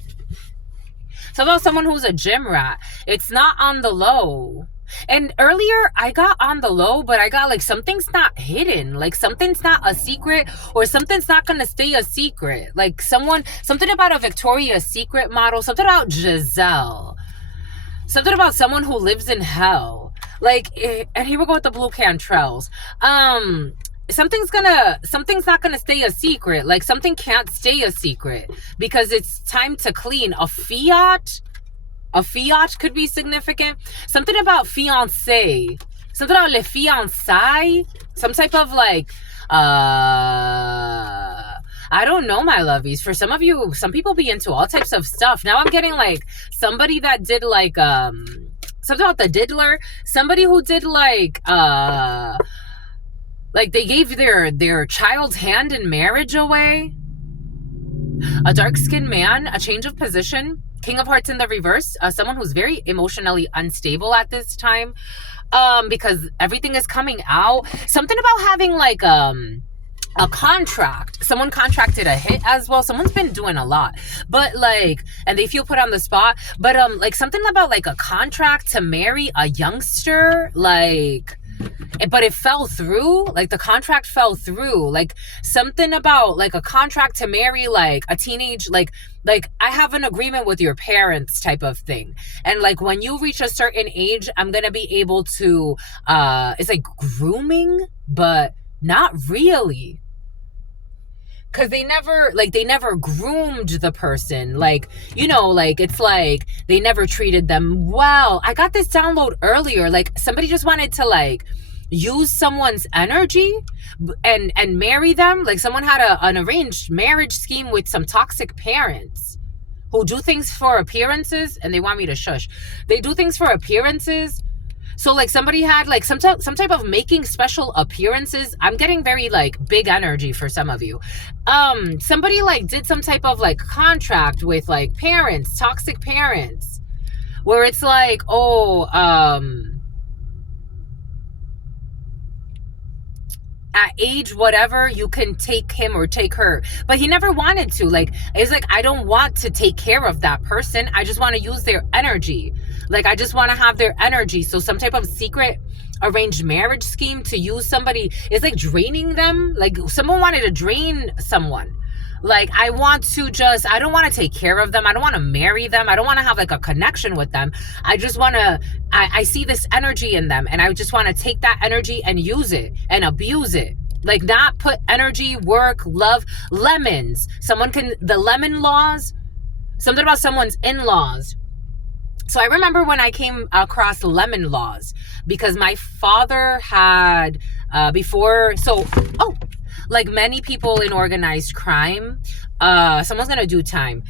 So about someone who's a gym rat, it's not on the low. And earlier I got on the low, but I got like something's not hidden, like something's not a secret, or something's not gonna stay a secret. Like something about a Victoria's Secret model, something about Giselle, something about someone who lives in hell. Like, and here we go with the blue cantrells. Something's not gonna stay a secret. Like something can't stay a secret because it's time to clean. A fiat could be significant. Something about fiancé, something about le fiancé, some type of like I don't know, my lovies. For some of you, some people be into all types of stuff. Now I'm getting like somebody that did like something about the diddler, somebody who did like they gave their child's hand in marriage away. A dark-skinned man, a change of position, King of Hearts in the reverse, someone who's very emotionally unstable at this time, because everything is coming out. Something about having like a contract. Someone contracted a hit as well. Someone's been doing a lot, but like, and they feel put on the spot, but like something about like a contract to marry a youngster, like, but it fell through. Like the contract fell through. Like something about like a contract to marry like a teenage, like I have an agreement with your parents type of thing. And like when you reach a certain age, I'm gonna be able to it's like grooming, but not really. Cause they never groomed the person. Like, you know, like it's like they never treated them well. I got this download earlier. Like somebody just wanted to like use someone's energy and marry them. Like someone had an arranged marriage scheme with some toxic parents who do things for appearances, and they want me to shush. They do things for appearances. So like somebody had like some type of making special appearances. I'm getting very like big energy for some of you. Somebody like did some type of like contract with like parents, toxic parents, where it's like, oh, at age whatever, you can take him or take her. But he never wanted to. Like, it's like, I don't want to take care of that person. I just want to use their energy. Like, I just want to have their energy. So some type of secret arranged marriage scheme to use somebody is like draining them. Like someone wanted to drain someone. Like I don't want to take care of them. I don't want to marry them. I don't want to have like a connection with them. I just want to, I see this energy in them, and I just want to take that energy and use it and abuse it. Like not put energy, work, love, lemons. The lemon laws, something about someone's in-laws. So I remember when I came across lemon laws, because my father had like many people in organized crime, someone's gonna do time.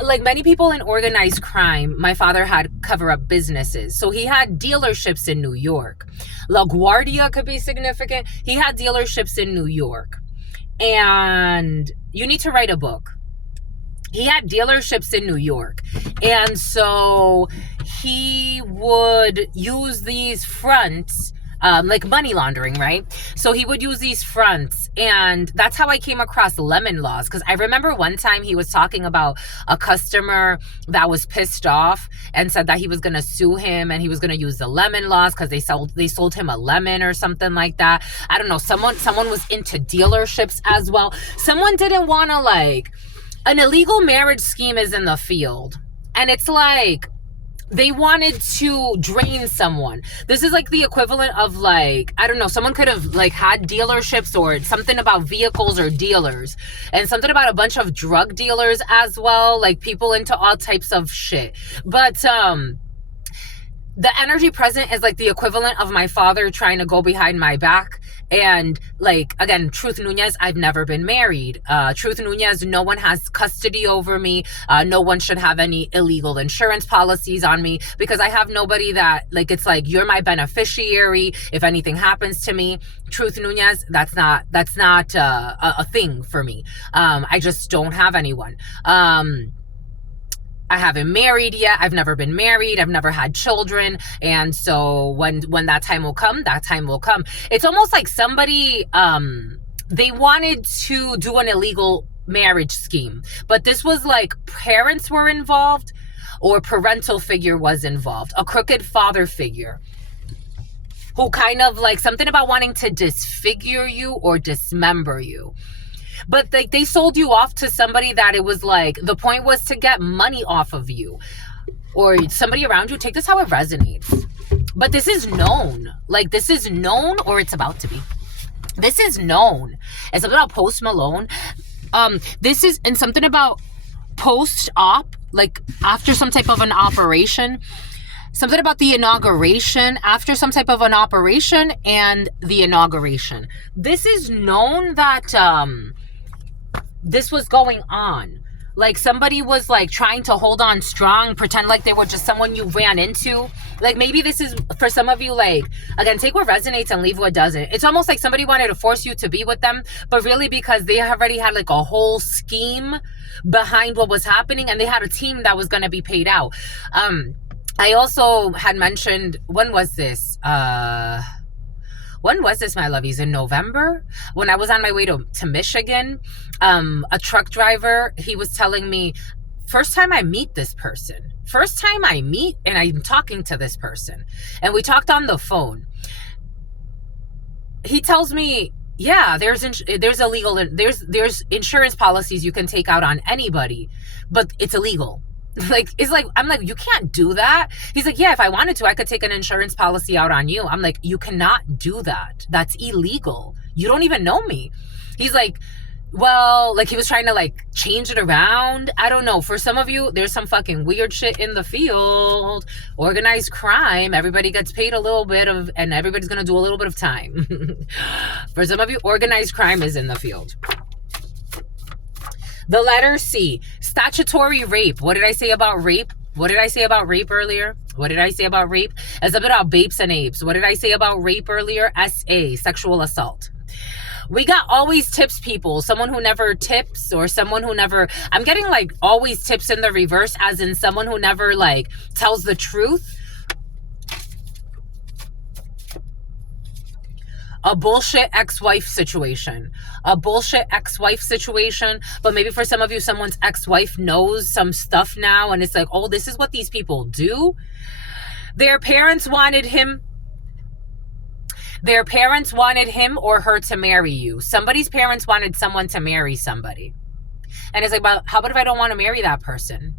Like many people in organized crime, my father had cover-up businesses. So he had dealerships in New York. LaGuardia could be significant. He had dealerships in New York. And you need to write a book. He had dealerships in New York. And so he would use these fronts, like money laundering, right? So he would use these fronts, and that's how I came across lemon laws. Because I remember one time he was talking about a customer that was pissed off and said that he was going to sue him, and he was going to use the lemon laws because they sold him a lemon or something like that. I don't know. Someone was into dealerships as well. Someone didn't want to like, an illegal marriage scheme is in the field, and it's like they wanted to drain someone. This is like the equivalent of like, I don't know, someone could have like had dealerships or something about vehicles or dealers, and something about a bunch of drug dealers as well, like people into all types of shit. But the energy present is like the equivalent of my father trying to go behind my back. And like, again, Truth Nunez, I've never been married. Truth Nunez, no one has custody over me. No one should have any illegal insurance policies on me, because I have nobody that like, it's like, you're my beneficiary if anything happens to me. Truth Nunez, that's not a thing for me. I just don't have anyone. I haven't married yet. I've never been married. I've never had children. And so when that time will come, that time will come. It's almost like somebody, they wanted to do an illegal marriage scheme, but this was like parents were involved, or parental figure was involved, a crooked father figure who kind of like something about wanting to disfigure you or dismember you. But like they sold you off to somebody that it was like, the point was to get money off of you or somebody around you. Take this how it resonates. But this is known. Like this is known, or it's about to be. This is known. It's something about Post Malone. This is, and something about post-op, like after some type of an operation. Something about the inauguration, after some type of an operation, and the inauguration. This is known that this was going on. Like somebody was like trying to hold on strong, pretend like they were just someone you ran into. Like maybe this is for some of you, like, again, take what resonates and leave what doesn't. It's almost like somebody wanted to force you to be with them, but really because they already had like a whole scheme behind what was happening, and they had a team that was going to be paid out. I also had mentioned, when was this, my lovies? In November, when I was on my way to Michigan, a truck driver, he was telling me, first time I meet and I'm talking to this person, and we talked on the phone. He tells me, yeah, there's insurance policies you can take out on anybody, but it's illegal. Like, it's like, I'm like, you can't do that. He's like, yeah, if I wanted to, I could take an insurance policy out on you. I'm like, you cannot do that. That's illegal. You don't even know me. He's like, well, like he was trying to like change it around. I don't know. For some of you, there's some fucking weird shit in the field. Organized crime. Everybody gets paid a little bit of, and everybody's going to do a little bit of time. For some of you, organized crime is in the field. The letter C, statutory rape. What did I say about rape? What did I say about rape earlier? What did I say about rape? It's about babes and apes. What did I say about rape earlier? SA, sexual assault. We got always tips people. Someone who never tips, or someone who never, I'm getting like always tips in the reverse, as in someone who never like tells the truth. A bullshit ex-wife situation. But maybe for some of you, someone's ex-wife knows some stuff now, and it's like, oh, this is what these people do. Their parents wanted him or her to marry you. Somebody's parents wanted someone to marry somebody. And it's like, well, how about if I don't want to marry that person?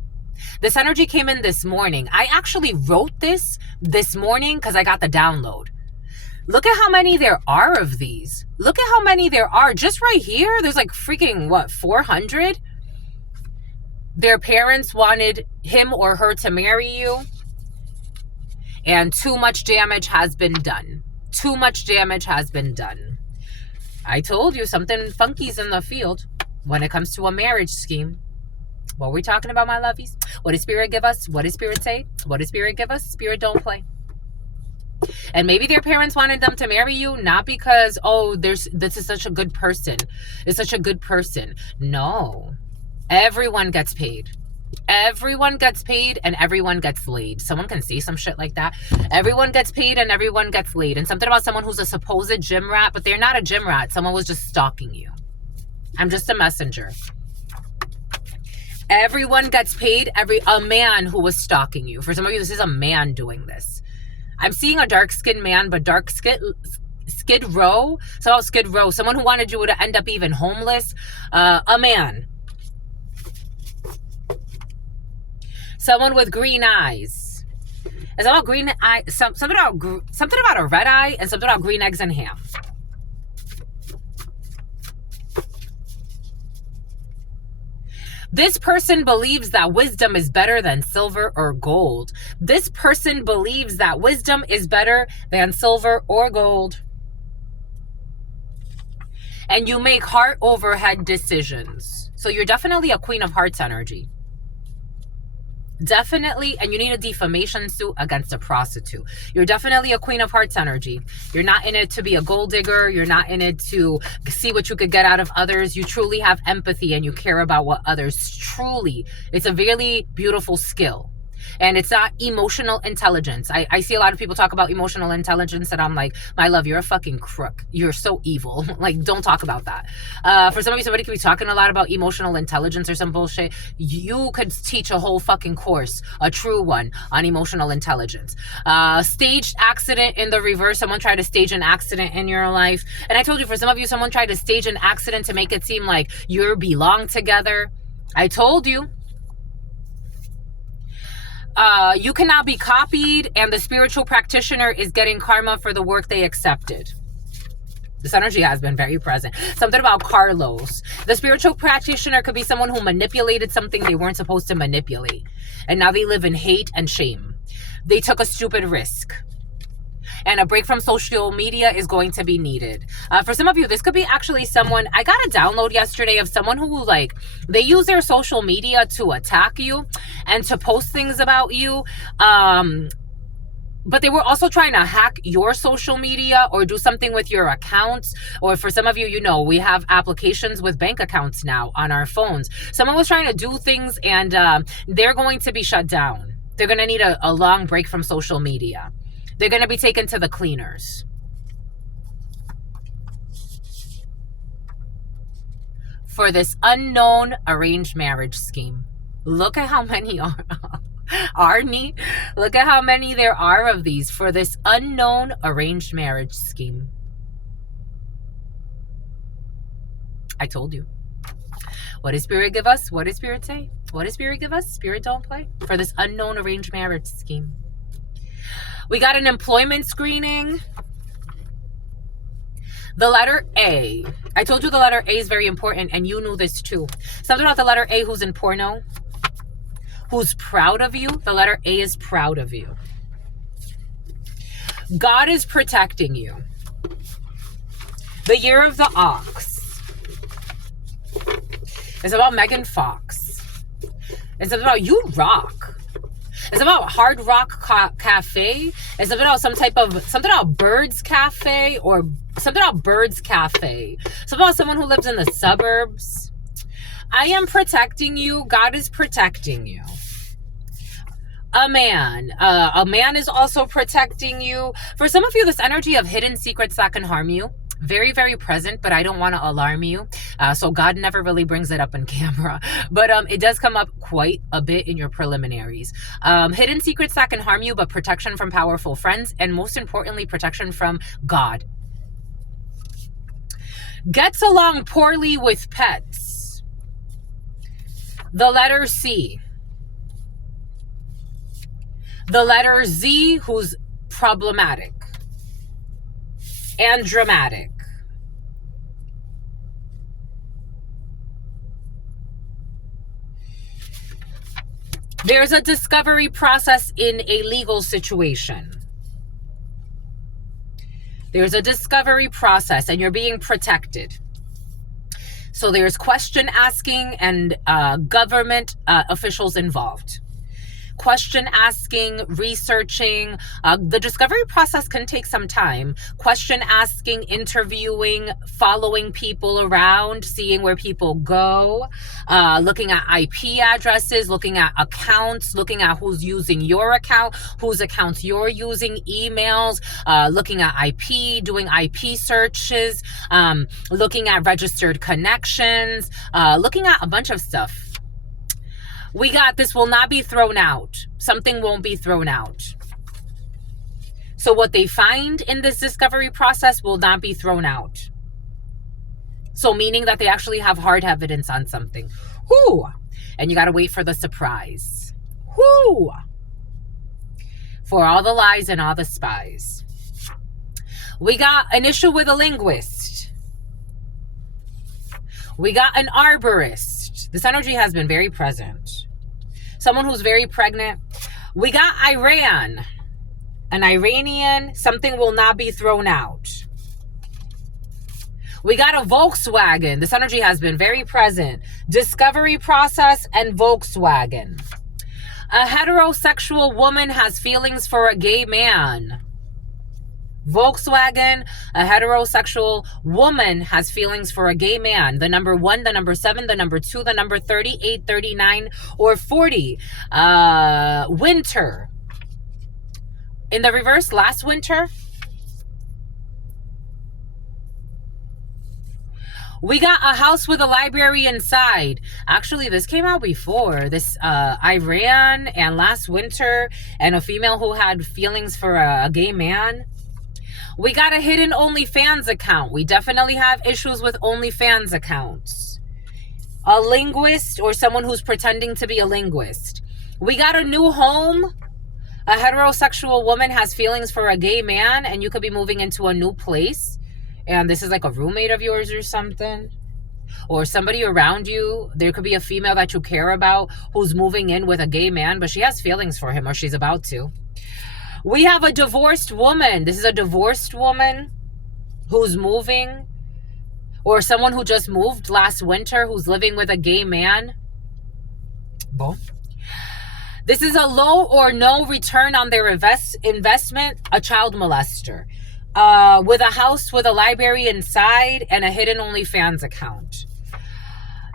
This energy came in this morning. I actually wrote this morning because I got the download. Look at how many there are of these. Look at how many there are. Just right here, there's like freaking, 400? Their parents wanted him or her to marry you. And too much damage has been done. Too much damage has been done. I told you something funky's in the field when it comes to a marriage scheme. What are we talking about, my lovies? What does Spirit give us? What does Spirit say? What does Spirit give us? Spirit don't play. And maybe their parents wanted them to marry you, not because, oh, this is such a good person. It's such a good person. No. Everyone gets paid. Everyone gets paid and everyone gets laid. Someone can say some shit like that. Everyone gets paid and everyone gets laid. And something about someone who's a supposed gym rat, but they're not a gym rat. Someone was just stalking you. I'm just a messenger. Everyone gets paid. A man who was stalking you. For some of you, this is a man doing this. I'm seeing a dark-skinned man, but Skid Row. So Skid Row, someone who wanted you to end up even homeless. A man. Someone with green eyes. It's about green eye. Something about a red eye and something about green eggs and ham. This person believes that wisdom is better than silver or gold. This person believes that wisdom is better than silver or gold. And you make heart over head decisions. So you're definitely a Queen of Hearts energy. Definitely, and you need a defamation suit against a prostitute. You're definitely a Queen of Hearts energy. You're not in it to be a gold digger. You're not in it to see what you could get out of others. You truly have empathy and you care about what others truly. It's a really beautiful skill. And it's not emotional intelligence. I see a lot of people talk about emotional intelligence and I'm like, my love, you're a fucking crook. You're so evil. Like, don't talk about that. For some of you, somebody could be talking a lot about emotional intelligence or some bullshit. You could teach a whole fucking course, a true one, on emotional intelligence. Staged accident in the reverse. Someone tried to stage an accident in your life. And I told you, for some of you, someone tried to stage an accident to make it seem like you belong together. I told you. You cannot be copied, and the spiritual practitioner is getting karma for the work they accepted. This energy has been very present. Something about Carlos. The spiritual practitioner could be someone who manipulated something they weren't supposed to manipulate. And now they live in hate and shame. They took a stupid risk. and a break from social media is going to be needed. For some of you, this could be actually someone, I got a download yesterday of someone who like, they use their social media to attack you and to post things about you. But they were also trying to hack your social media or do something with your accounts. Or for some of you, you know, we have applications with bank accounts now on our phones. Someone was trying to do things and they're going to be shut down. They're going to need a long break from social media. They're going to be taken to the cleaners. For this unknown arranged marriage scheme. Look at how many are. Arnie, look at how many there are of these for this unknown arranged marriage scheme. I told you. What does Spirit give us? What does Spirit say? What does Spirit give us? Spirit don't play. For this unknown arranged marriage scheme. We got an employment screening. The letter A. I told you the letter A is very important, and you knew this too. Something about the letter A who's in porno. Who's proud of you. The letter A is proud of you. God is protecting you. The year of the ox. It's about Megan Fox. It's about you rock. It's about Hard Rock Cafe. It's about something about Birds Cafe or something about Birds Cafe. Something about someone who lives in the suburbs. I am protecting you. God is protecting you. A man is also protecting you. For some of you, this energy of hidden secrets that can harm you, very, very present, but I don't want to alarm you. So God never really brings it up on camera, but it does come up quite a bit in your preliminaries. Hidden secrets that can harm you, but protection from powerful friends, and most importantly, protection from God. Gets along poorly with pets. The letter C. The letter Z, who's problematic and dramatic. There's a discovery process in a legal situation. There's a discovery process and you're being protected. So there's question asking and government officials involved. Question asking, researching. The discovery process can take some time. Question asking, interviewing, following people around, seeing where people go, looking at IP addresses, looking at accounts, looking at who's using your account, whose accounts you're using, emails, looking at IP, doing IP searches, looking at registered connections, looking at a bunch of stuff. We got this will not be thrown out. Something won't be thrown out. So what they find in this discovery process will not be thrown out. So meaning that they actually have hard evidence on something. Whoo! And you got to wait for the surprise. Whoo! For all the lies and all the spies. We got an issue with a linguist. We got an arborist. This energy has been very present. Someone who's very pregnant. We got Iran. An Iranian. Something will not be thrown out. We got a Volkswagen. This energy has been very present. Discovery process and Volkswagen. A heterosexual woman has feelings for a gay man. Volkswagen, a heterosexual woman has feelings for a gay man. The number 1, the number 7, the number 2, the number 38, 39, or 40. Winter. In the reverse, last winter. We got a house with a library inside. Actually, this came out before. This Iran and last winter and a female who had feelings for a gay man. We got a hidden OnlyFans account. We definitely have issues with OnlyFans accounts. A linguist or someone who's pretending to be a linguist. We got a new home. A heterosexual woman has feelings for a gay man and you could be moving into a new place. And this is like a roommate of yours or something. Or somebody around you. There could be a female that you care about who's moving in with a gay man, but she has feelings for him or she's about to. We have a divorced woman. This is a divorced woman who's moving, or someone who just moved last winter who's living with a gay man. Boom. This is a low or no return on their investment, a child molester. With a house with a library inside and a hidden OnlyFans account.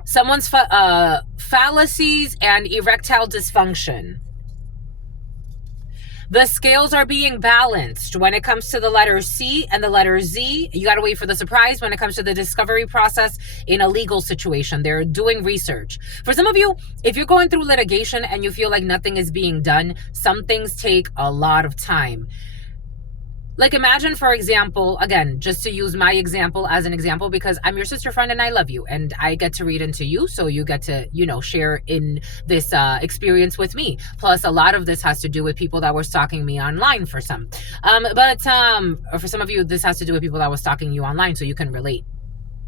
Someone's fallacies and erectile dysfunction. The scales are being balanced when it comes to the letter C and the letter Z. You got to wait for the surprise when it comes to the discovery process in a legal situation. They're doing research. For some of you, if you're going through litigation and you feel like nothing is being done, some things take a lot of time. Like imagine, for example, again, just to use my example as an example, because I'm your sister friend and I love you and I get to read into you. So you get to, share in this experience with me. Plus, a lot of this has to do with people that were stalking me online for some. But for some of you, this has to do with people that were stalking you online so you can relate.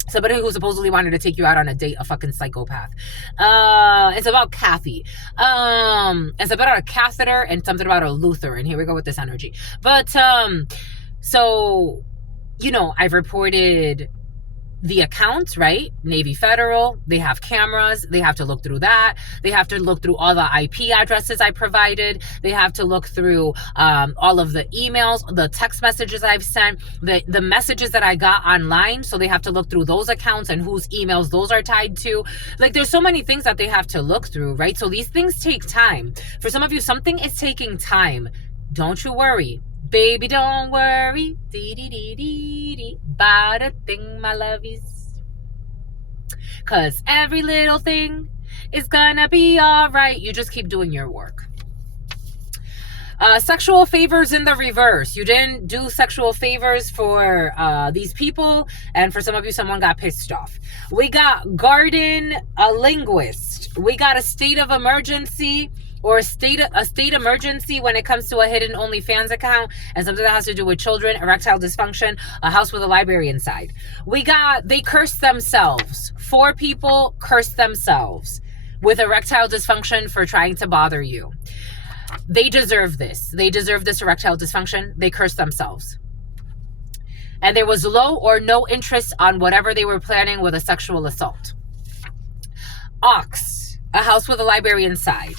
Somebody who supposedly wanted to take you out on a date, a fucking psychopath. It's about Kathy. It's about a catheter and something about a Lutheran. Here we go with this energy. But, so, I've reported the accounts, right? Navy Federal, they have cameras. They have to look through that. They have to look through all the IP addresses I provided. They have to look through all of the emails, the text messages I've sent, the messages that I got online. So they have to look through those accounts and whose emails those are tied to. Like there's so many things that they have to look through, right? So these things take time. For some of you, something is taking time. Don't you worry. Baby, don't worry, about a thing, my lovies. 'Cause every little thing is gonna be all right. You just keep doing your work. Sexual favors in the reverse. You didn't do sexual favors for these people, and for some of you, someone got pissed off. We got garden, a linguist. We got a state of emergency, or a state emergency when it comes to a hidden OnlyFans account and something that has to do with children, erectile dysfunction, a house with a library inside. They cursed themselves. 4 people cursed themselves with erectile dysfunction for trying to bother you. They deserve this. They deserve this erectile dysfunction. They cursed themselves. And there was low or no interest on whatever they were planning with a sexual assault. Ox, a house with a library inside.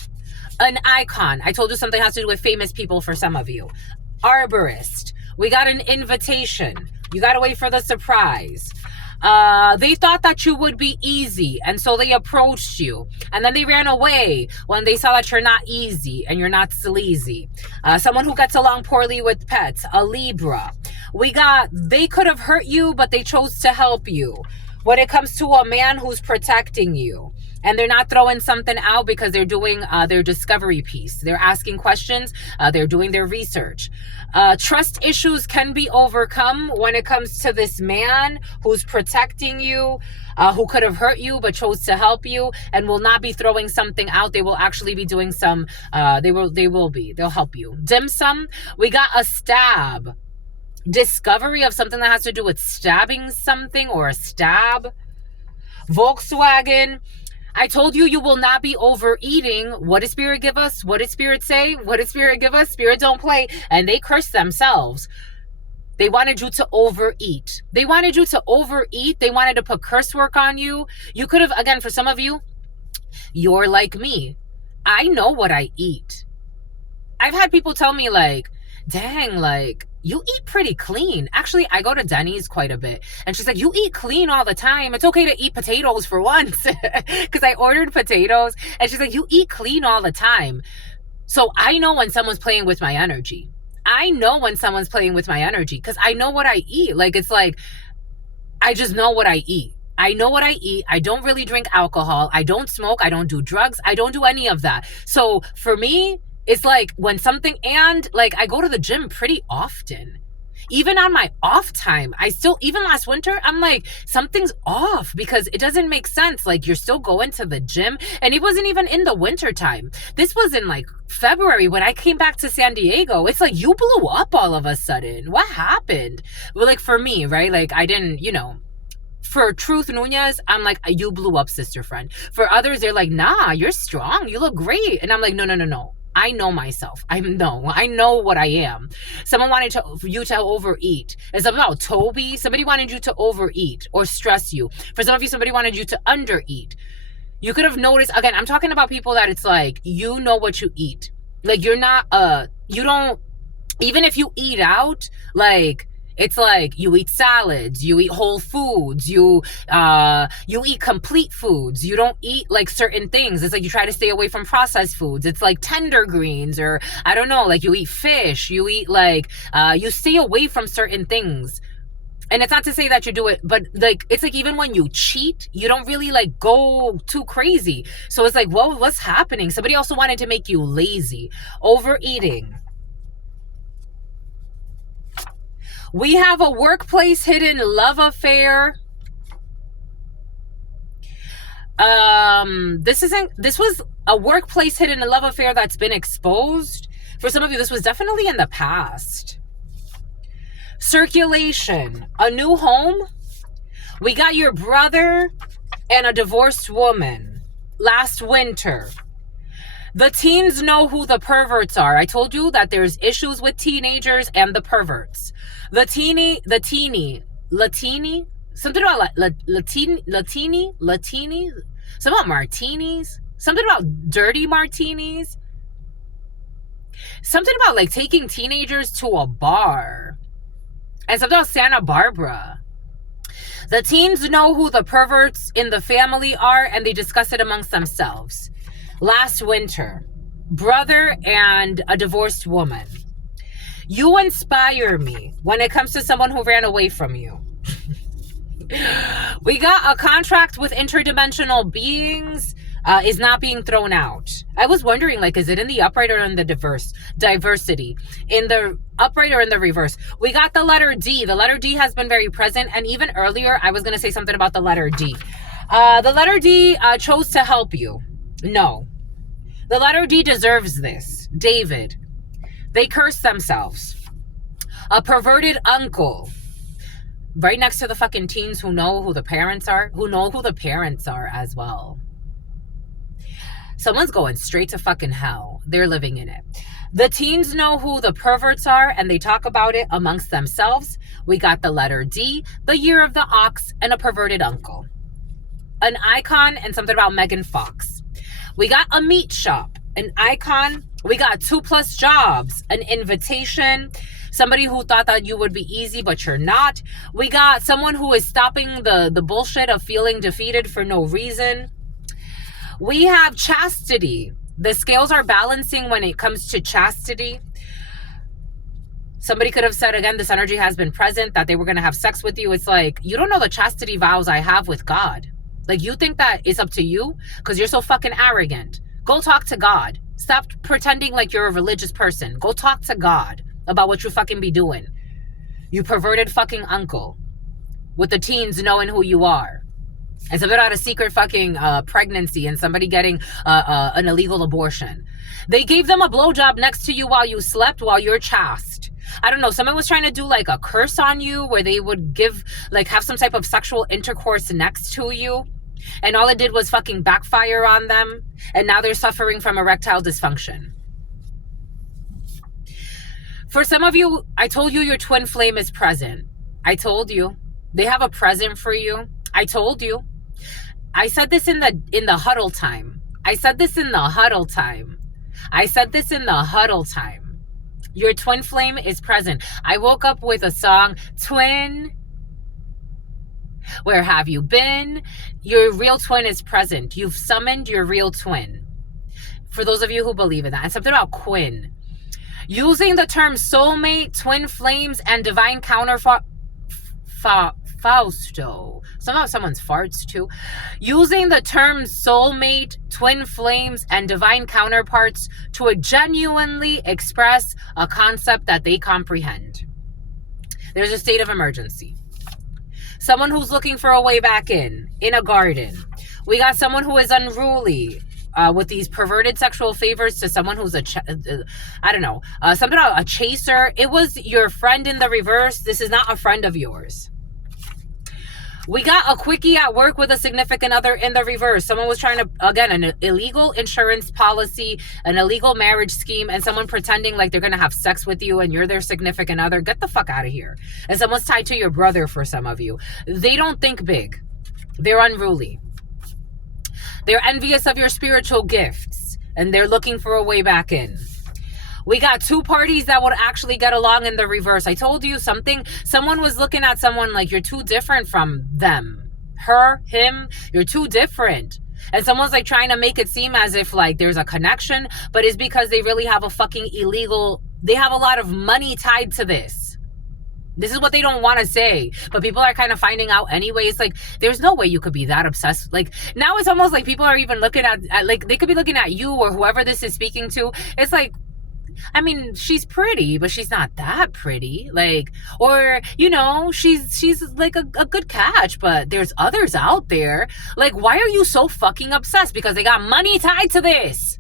An icon. I told you something has to do with famous people for some of you. Arborist. We got an invitation. You got to wait for the surprise. They thought that you would be easy, and so they approached you. And then they ran away when they saw that you're not easy and you're not sleazy. Someone who gets along poorly with pets. A Libra. They could have hurt you, but they chose to help you. When it comes to a man who's protecting you. And they're not throwing something out because they're doing their discovery piece. They're asking questions. They're doing their research. Trust issues can be overcome when it comes to this man who's protecting you, who could have hurt you but chose to help you and will not be throwing something out. They will actually be doing some, they'll help you. Dim sum, we got a stab. Discovery of something that has to do with stabbing something or a stab. Volkswagen, I told you will not be overeating. What did Spirit give us? What did Spirit say? What did Spirit give us? Spirit don't play. And they cursed themselves. They wanted you to overeat. They wanted you to overeat. They wanted to put curse work on you. You could have, again, for some of you, you're like me. I know what I eat. I've had people tell me like, dang, like, you eat pretty clean. Actually, I go to Denny's quite a bit. And she's like, you eat clean all the time. It's okay to eat potatoes for once. Because I ordered potatoes. And she's like, you eat clean all the time. So I know when someone's playing with my energy. I know when someone's playing with my energy. Because I know what I eat. Like, it's like, I just know what I eat. I know what I eat. I don't really drink alcohol. I don't smoke. I don't do drugs. I don't do any of that. So for me, it's like when something, and like I go to the gym pretty often. Even on my off time, even last winter, I'm like, something's off because it doesn't make sense. Like you're still going to the gym, and it wasn't even in the winter time. This was in like February when I came back to San Diego. It's like you blew up all of a sudden. What happened? Well, like for me, right? Like I didn't, for Truth Nunez, I'm like, you blew up, sister friend. For others, they're like, nah, you're strong. You look great. And I'm like, no. I know myself. I know what I am. Someone wanted you to overeat. It's about Toby. Somebody wanted you to overeat or stress you. For some of you, somebody wanted you to undereat. You could have noticed, again, I'm talking about people that it's like, you know what you eat. Like, you're not, you don't, even if you eat out, like, it's like you eat salads, you eat whole foods, you eat complete foods. You don't eat like certain things. It's like you try to stay away from processed foods. It's like tender greens, or I don't know, like you eat fish, you eat like, you stay away from certain things. And it's not to say that you do it, but like, it's like even when you cheat, you don't really like go too crazy. So it's like, whoa, what's happening? Somebody also wanted to make you lazy. Overeating. We have a workplace hidden love affair. This was a workplace hidden love affair that's been exposed. For some of you, this was definitely in the past. Circulation, a new home. We got your brother and a divorced woman last winter. The teens know who the perverts are. I told you that there's issues with teenagers and the perverts. Latini, something about Latini, something about martinis, something about dirty martinis, something about like taking teenagers to a bar, and something about Santa Barbara. The teens know who the perverts in the family are, and they discuss it amongst themselves. Last winter, brother and a divorced woman. You inspire me when it comes to someone who ran away from you. We got a contract with interdimensional beings is not being thrown out. I was wondering, like, is it in the upright or in the diversity? In the upright or in the reverse? We got the letter D. The letter D has been very present. And even earlier, I was going to say something about the letter D. The letter D chose to help you. No. The letter D deserves this. David. They curse themselves. A perverted uncle. Right next to the fucking teens who know who the parents are. Who know who the parents are as well. Someone's going straight to fucking hell. They're living in it. The teens know who the perverts are, and they talk about it amongst themselves. We got the letter D, the year of the ox, and a perverted uncle. An icon and something about Megan Fox. We got a meat shop, an icon. We got 2+ jobs, an invitation, somebody who thought that you would be easy, but you're not. We got someone who is stopping the bullshit of feeling defeated for no reason. We have chastity. The scales are balancing when it comes to chastity. Somebody could have said, again, this energy has been present, that they were going to have sex with you. It's like, you don't know the chastity vows I have with God. Like, you think that it's up to you because you're so fucking arrogant. Go talk to God. Stop pretending like you're a religious person. Go talk to God about what you fucking be doing. You perverted fucking uncle with the teens knowing who you are. And somebody had a secret fucking pregnancy and somebody getting an illegal abortion. They gave them a blowjob next to you while you slept, while you're chaste. I don't know. Someone was trying to do like a curse on you where they would have some type of sexual intercourse next to you. And all it did was fucking backfire on them. And now they're suffering from erectile dysfunction. For some of you, I told you your twin flame is present. I told you. They have a present for you. I told you. I said this in the huddle time. I said this in the huddle time. I said this in the huddle time. Your twin flame is present. I woke up with a song, Twin, where have you been? Your real twin is present. You've summoned your real twin. For those of you who believe in that. And something about Quinn. Using the term soulmate, twin flames, and divine counterpart, Fausto. Somehow someone's farts too. Using the term soulmate, twin flames, and divine counterparts to genuinely express a concept that they comprehend. There's a state of emergency. Someone who's looking for a way back in a garden. We got someone who is unruly with these perverted sexual favors to someone who's something about a chaser. It was your friend in the reverse. This is not a friend of yours. We got a quickie at work with a significant other in the reverse. Someone was trying to, again, an illegal insurance policy, an illegal marriage scheme, and someone pretending like they're going to have sex with you and you're their significant other. Get the fuck out of here. And someone's tied to your brother for some of you. They don't think big. They're unruly. They're envious of your spiritual gifts and they're looking for a way back in. We got two parties that would actually get along in the reverse. I told you something. Someone was looking at someone like you're too different from them. Her, him, you're too different. And someone's like trying to make it seem as if like there's a connection, but it's because they really have a fucking illegal, they have a lot of money tied to this. This is what they don't want to say, but people are kind of finding out anyway. It's like, there's no way you could be that obsessed. Like now it's almost like people are even looking at like they could be looking at you or whoever this is speaking to. It's like, I mean, she's pretty, but she's not that pretty. Like, or, you know, she's like a good catch, but there's others out there. Like, why are you so fucking obsessed? Because they got money tied to this.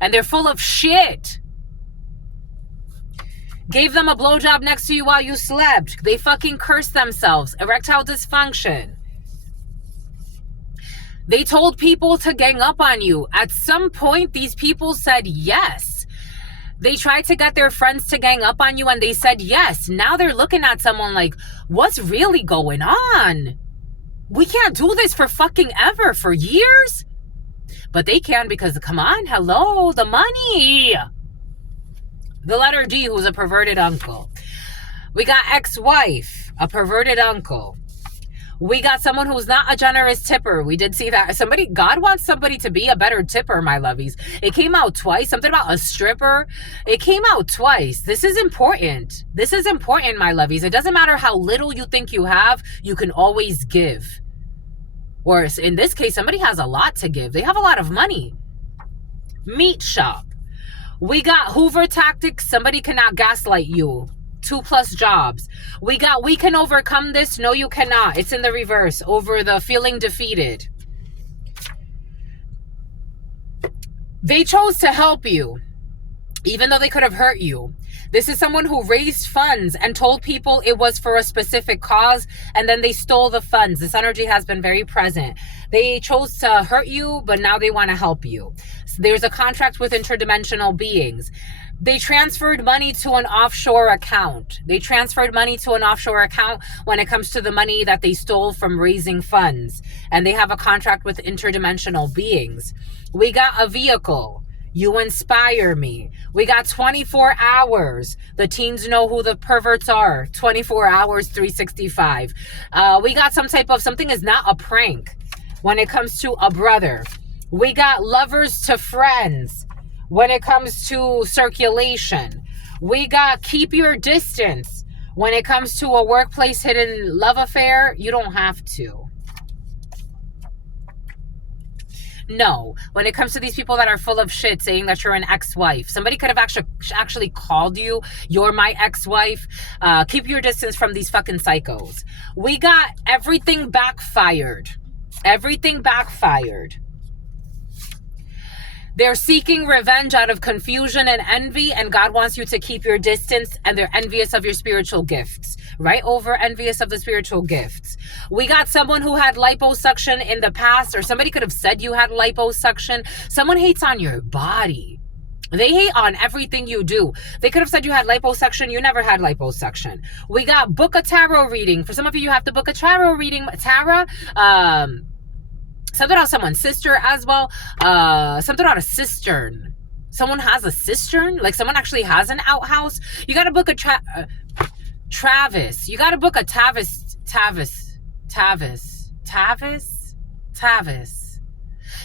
And they're full of shit. Gave them a blowjob next to you while you slept. They fucking cursed themselves. Erectile dysfunction. They told people to gang up on you. At some point, these people said yes. They tried to get their friends to gang up on you and they said yes. Now they're looking at someone like, what's really going on? We can't do this for fucking ever, for years. But they can because, come on, hello, the money. The letter D, who's a perverted uncle. We got ex-wife, a perverted uncle. We got someone who's not a generous tipper. We did see that. God wants somebody to be a better tipper, my lovies. It came out twice. Something about a stripper. It came out twice. This is important. This is important, my lovies. It doesn't matter how little you think you have. You can always give. Or in this case, somebody has a lot to give. They have a lot of money. Meat shop. We got Hoover tactics. Somebody cannot gaslight you. 2+ jobs. We got, we can overcome this. No, you cannot. It's in the reverse. Over the feeling defeated. They chose to help you, even though they could have hurt you. This is someone who raised funds and told people it was for a specific cause, and then they stole the funds. This energy has been very present. They chose to hurt you, but now they want to help you. So there's a contract with interdimensional beings. They transferred money to an offshore account. They transferred money to an offshore account when it comes to the money that they stole from raising funds. And they have a contract with interdimensional beings. We got a vehicle. You inspire me. We got 24 hours. The teens know who the perverts are. 24 hours, 365. We got some type of, something is not a prank when it comes to a brother. We got lovers to friends. When it comes to circulation, we got keep your distance. When it comes to a workplace hidden love affair, you don't have to. No, when it comes to these people that are full of shit saying that you're an ex-wife, somebody could have actually called you, you're my ex-wife. Keep your distance from these fucking psychos. We got everything backfired. Everything backfired. They're seeking revenge out of confusion and envy, and God wants you to keep your distance, and they're envious of your spiritual gifts. Right over envious of the spiritual gifts. We got someone who had liposuction in the past, or somebody could have said you had liposuction. Someone hates on your body. They hate on everything you do. They could have said you had liposuction. You never had liposuction. We got book a tarot reading. For some of you, you have to book a tarot reading. Tarot, something about someone's sister as well. Something about a cistern. Someone has a cistern? Like someone actually has an outhouse? You got to book a Travis. You got to book a Tavis.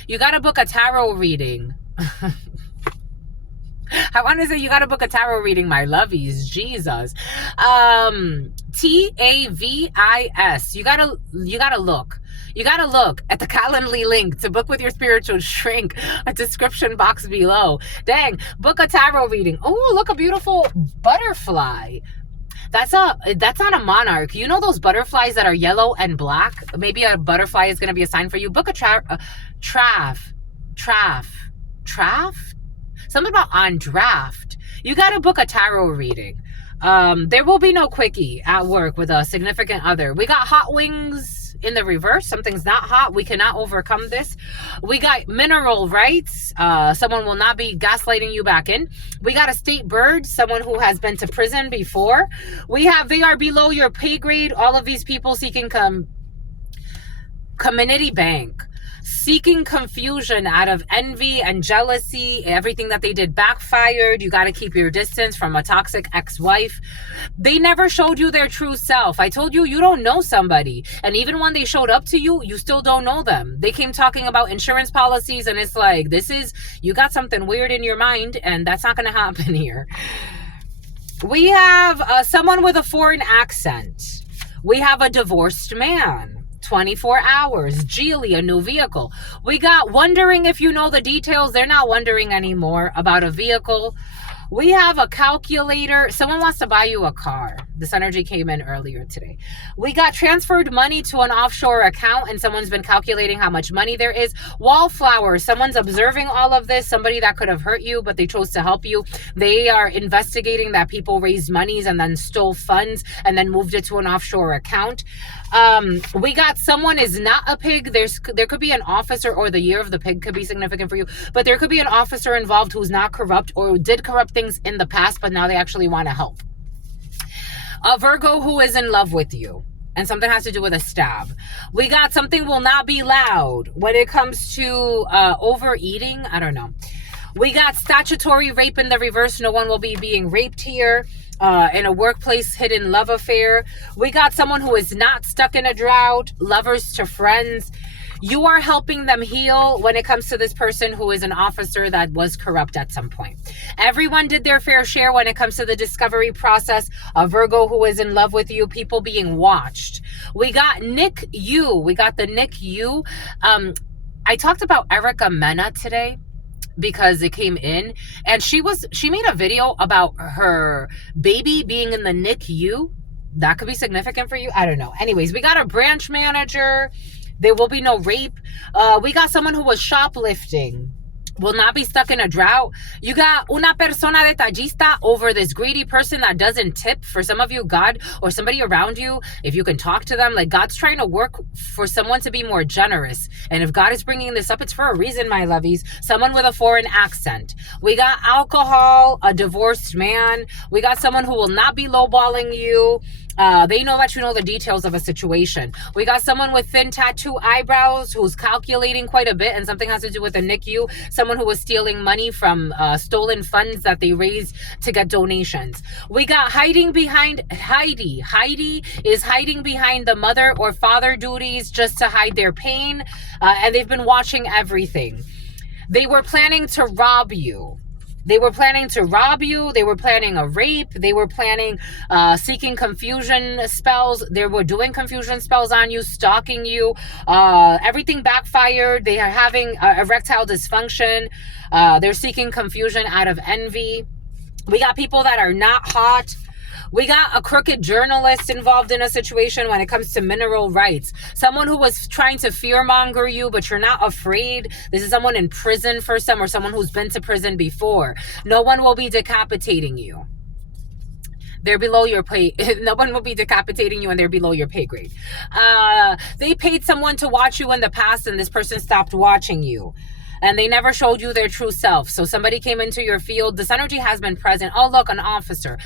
You got to book a tarot reading. I want to say you got to book a tarot reading, my lovies. Jesus. TAVIS. You got to look. You got to look at the Calendly link to book with your spiritual shrink, a description box below. Dang, book a tarot reading. Oh, look, a beautiful butterfly. That's not a monarch. You know those butterflies that are yellow and black? Maybe a butterfly is going to be a sign for you. Book a trav. Something about on draft. You got to book a tarot reading. There will be no quickie at work with a significant other. We got hot wings in the reverse. Something's not hot. We cannot overcome this. We got mineral rights. Someone will not be gaslighting you back in. We got a state bird, someone who has been to prison before. We have they are below your pay grade. All of these people seeking community bank, seeking confusion out of envy and jealousy. Everything that they did backfired. You got to keep your distance from a toxic ex-wife. They never showed you their true self. I told you, you don't know somebody. And even when they showed up to you, you still don't know them. They came talking about insurance policies, and it's like, you got something weird in your mind, and that's not going to happen here. We have someone with a foreign accent. We have a divorced man. 24 hours, Geely, a new vehicle. We got wondering if you know the details. They're not wondering anymore about a vehicle. We have a calculator. Someone wants to buy you a car. This energy came in earlier today. We got transferred money to an offshore account, and someone's been calculating how much money there is. Wallflowers. Someone's observing all of this. Somebody that could have hurt you, but they chose to help you. They are investigating that people raised monies and then stole funds and then moved it to an offshore account. We got someone is not a pig. There could be an officer, or the year of the pig could be significant for you, but there could be an officer involved who's not corrupt or did corrupt things in the past, but now they actually want to help. A Virgo who is in love with you, and something has to do with a stab. We got something will not be loud when it comes to overeating. I don't know. We got statutory rape in the reverse. No one will be being raped here. In a workplace hidden love affair. We got someone who is not stuck in a drought. Lovers to friends. You are helping them heal when it comes to this person who is an officer that was corrupt at some point. Everyone did their fair share when it comes to the discovery process. A Virgo who is in love with you. People being watched. We got Nick U. We got the Nick U. I talked about Erica Mena today, because it came in, and she made a video about her baby being in the NICU. That could be significant for you. I don't know. Anyways, we got a branch manager. There will be no rape. We got someone who was shoplifting. Will not be stuck in a drought. You got una persona detallista over this greedy person that doesn't tip. For some of you, God or somebody around you, if you can talk to them, like God's trying to work for someone to be more generous. And if God is bringing this up, it's for a reason, my lovies. Someone with a foreign accent. We got alcohol, a divorced man. We got someone who will not be lowballing you. They know that you know the details of a situation. We got someone with thin tattoo eyebrows who's calculating quite a bit, and something has to do with the NICU. Someone who was stealing money from stolen funds that they raised to get donations. We got hiding behind Heidi. Heidi is hiding behind the mother or father duties just to hide their pain, and they've been watching everything. They were planning to rob you. They were planning to rob you. They were planning a rape. They were planning seeking confusion spells. They were doing confusion spells on you, stalking you. Everything backfired. They are having erectile dysfunction. They're seeking confusion out of envy. We got people that are not hot. We got a crooked journalist involved in a situation when it comes to mineral rights. Someone who was trying to fearmonger you, but you're not afraid. This is someone in prison for some, or someone who's been to prison before. No one will be decapitating you. They're below your pay. No one will be decapitating you, and they're below your pay grade. They paid someone to watch you in the past, and this person stopped watching you. And they never showed you their true self. So somebody came into your field. This energy has been present. Oh, look, an officer.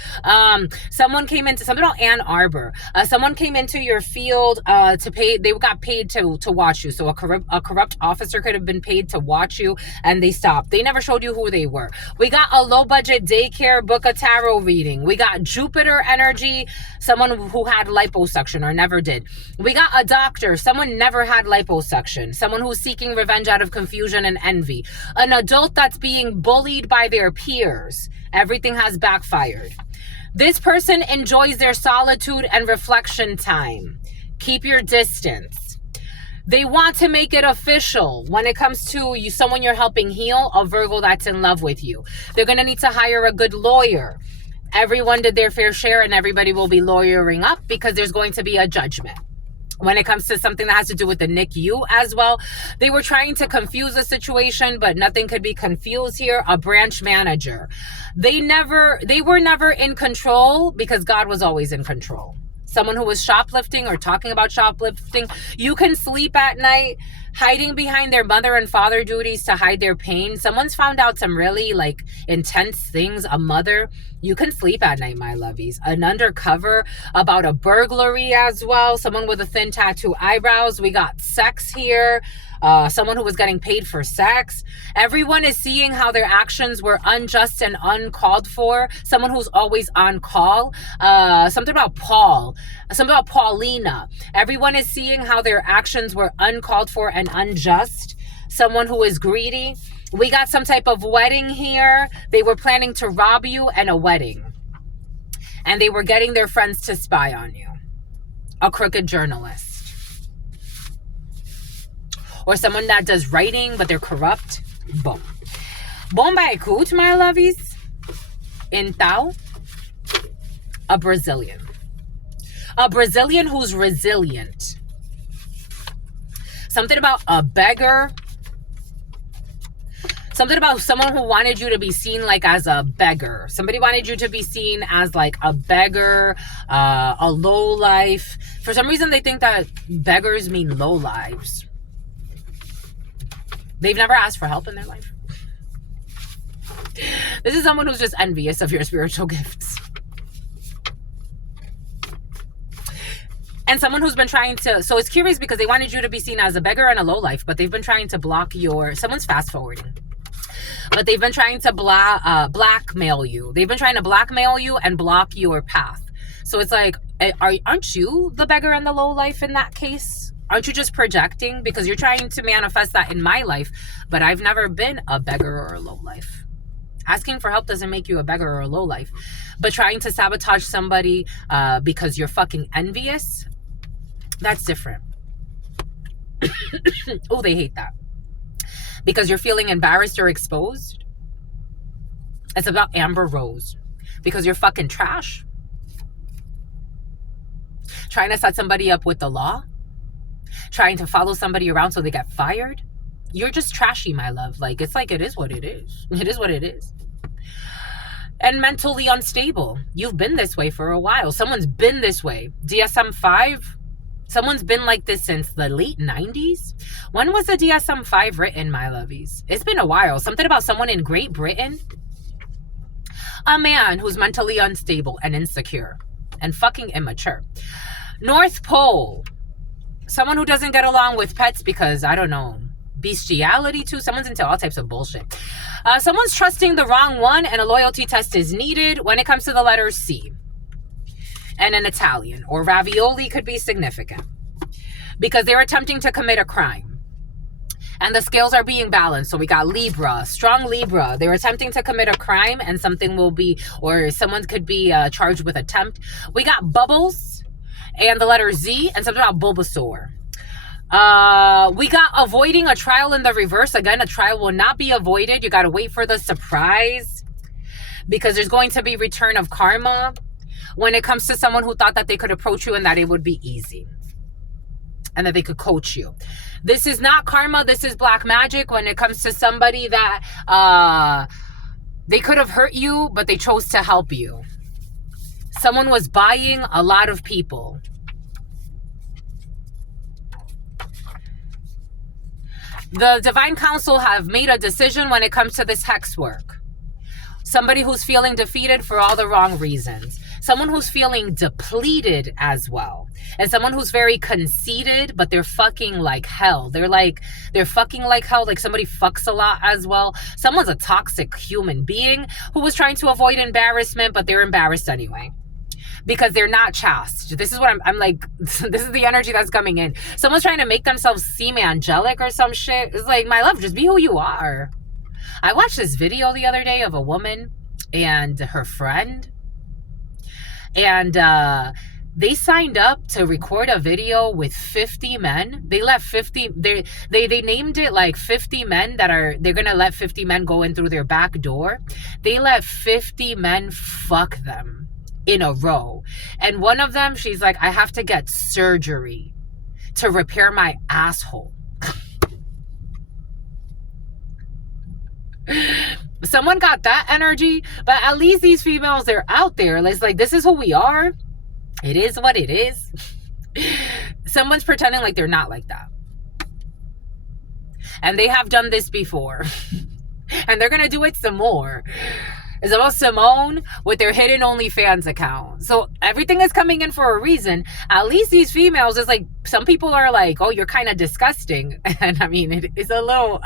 Someone came into, something about Ann Arbor. Someone came into your field to pay. They got paid to watch you. So a corrupt officer could have been paid to watch you, and they stopped. They never showed you who they were. We got a low budget daycare book a tarot reading. We got Jupiter energy. Someone who had liposuction or never did. We got a doctor. Someone never had liposuction. Someone who's seeking revenge out of confusion and envy. An adult that's being bullied by their peers. Everything has backfired. This person enjoys their solitude and reflection time. Keep your distance. They want to make it official when it comes to you, someone you're helping heal, a Virgo that's in love with you. They're going to need to hire a good lawyer. Everyone did their fair share, and everybody will be lawyering up because there's going to be a judgment. When it comes to something that has to do with the NICU as well, they were trying to confuse the situation, but nothing could be confused here. A branch manager. They were never in control because God was always in control. Someone who was shoplifting or talking about shoplifting, you can sleep at night hiding behind their mother and father duties to hide their pain. Someone's found out some really like intense things. A mother, you can sleep at night, my lovies. An undercover about a burglary as well. Someone with a thin tattoo eyebrows. We got sex here. Someone who was getting paid for sex. Everyone is seeing how their actions were unjust and uncalled for. Someone who's always on call. Something about Paul. Something about Paulina. Everyone is seeing how their actions were uncalled for and unjust. Someone who is greedy. We got some type of wedding here. They were planning to rob you and a wedding. And they were getting their friends to spy on you. A crooked journalist. Or someone that does writing, but they're corrupt. Boom. Bomba écoute, my lovies. Então, a Brazilian. A Brazilian who's resilient. Something about a beggar. Something about someone who wanted you to be seen like as a beggar. Somebody wanted you to be seen as like a beggar, a low life. For some reason, they think that beggars mean low lives. They've never asked for help in their life. This is someone who's just envious of your spiritual gifts. And someone who's been trying to, so it's curious because they wanted you to be seen as a beggar and a low life, but they've been trying to block someone's fast forwarding. But they've been trying to blackmail you. They've been trying to blackmail you and block your path. So it's like, aren't you the beggar and the low life in that case? Aren't you just projecting? Because you're trying to manifest that in my life, but I've never been a beggar or a low life. Asking for help doesn't make you a beggar or a low life. But trying to sabotage somebody because you're fucking envious, that's different. Oh, they hate that. Because you're feeling embarrassed or exposed. It's about Amber Rose. Because you're fucking trash. Trying to set somebody up with the law. Trying to follow somebody around so they get fired. You're just trashy, my love. Like, it's like, it is what it is. It is what it is. And mentally unstable. You've been this way for a while. Someone's been this way. DSM-5. Someone's been like this since the late 90s. When was the DSM-5 written, my lovies? It's been a while. Something about someone in Great Britain. A man who's mentally unstable and insecure. And fucking immature. North Pole. Someone who doesn't get along with pets because, I don't know, bestiality too. Someone's into all types of bullshit. Someone's trusting the wrong one and a loyalty test is needed when it comes to the letter C. And an Italian or ravioli could be significant because they're attempting to commit a crime. And the scales are being balanced. So we got Libra, strong Libra. They're attempting to commit a crime and something will be, or someone could be charged with attempt. We got Bubbles and the letter Z and something about Bulbasaur. We got avoiding a trial in the reverse. Again, a trial will not be avoided. You got to wait for the surprise because there's going to be return of karma when it comes to someone who thought that they could approach you and that it would be easy and that they could coach you. This is not karma. This is black magic when it comes to somebody that they could have hurt you, but they chose to help you. Someone was buying a lot of people. The Divine Council have made a decision when it comes to this hex work. Somebody who's feeling defeated for all the wrong reasons. Someone who's feeling depleted as well. And someone who's very conceited, but they're fucking like hell. They're fucking like hell. Like somebody fucks a lot as well. Someone's a toxic human being who was trying to avoid embarrassment, but they're embarrassed anyway. Because they're not chaste. This is what I'm like, this is the energy that's coming in. Someone's trying to make themselves seem angelic or some shit. It's like, my love, just be who you are. I watched this video the other day of a woman and her friend. And they signed up to record a video with 50 men. They let 50, they named it like 50 men they're going to let 50 men go in through their back door. They let 50 men fuck them in a row. And one of them, she's like, I have to get surgery. to repair my asshole. Someone got that energy, but at least these females, they're out there. It's like, this is who we are. It is what it is. Someone's pretending like they're not like that. And they have done this before. And they're going to do it some more. It's about Simone with their hidden OnlyFans account. So everything is coming in for a reason. At least these females, it's like, some people are like, oh, you're kind of disgusting. And I mean, it is a little,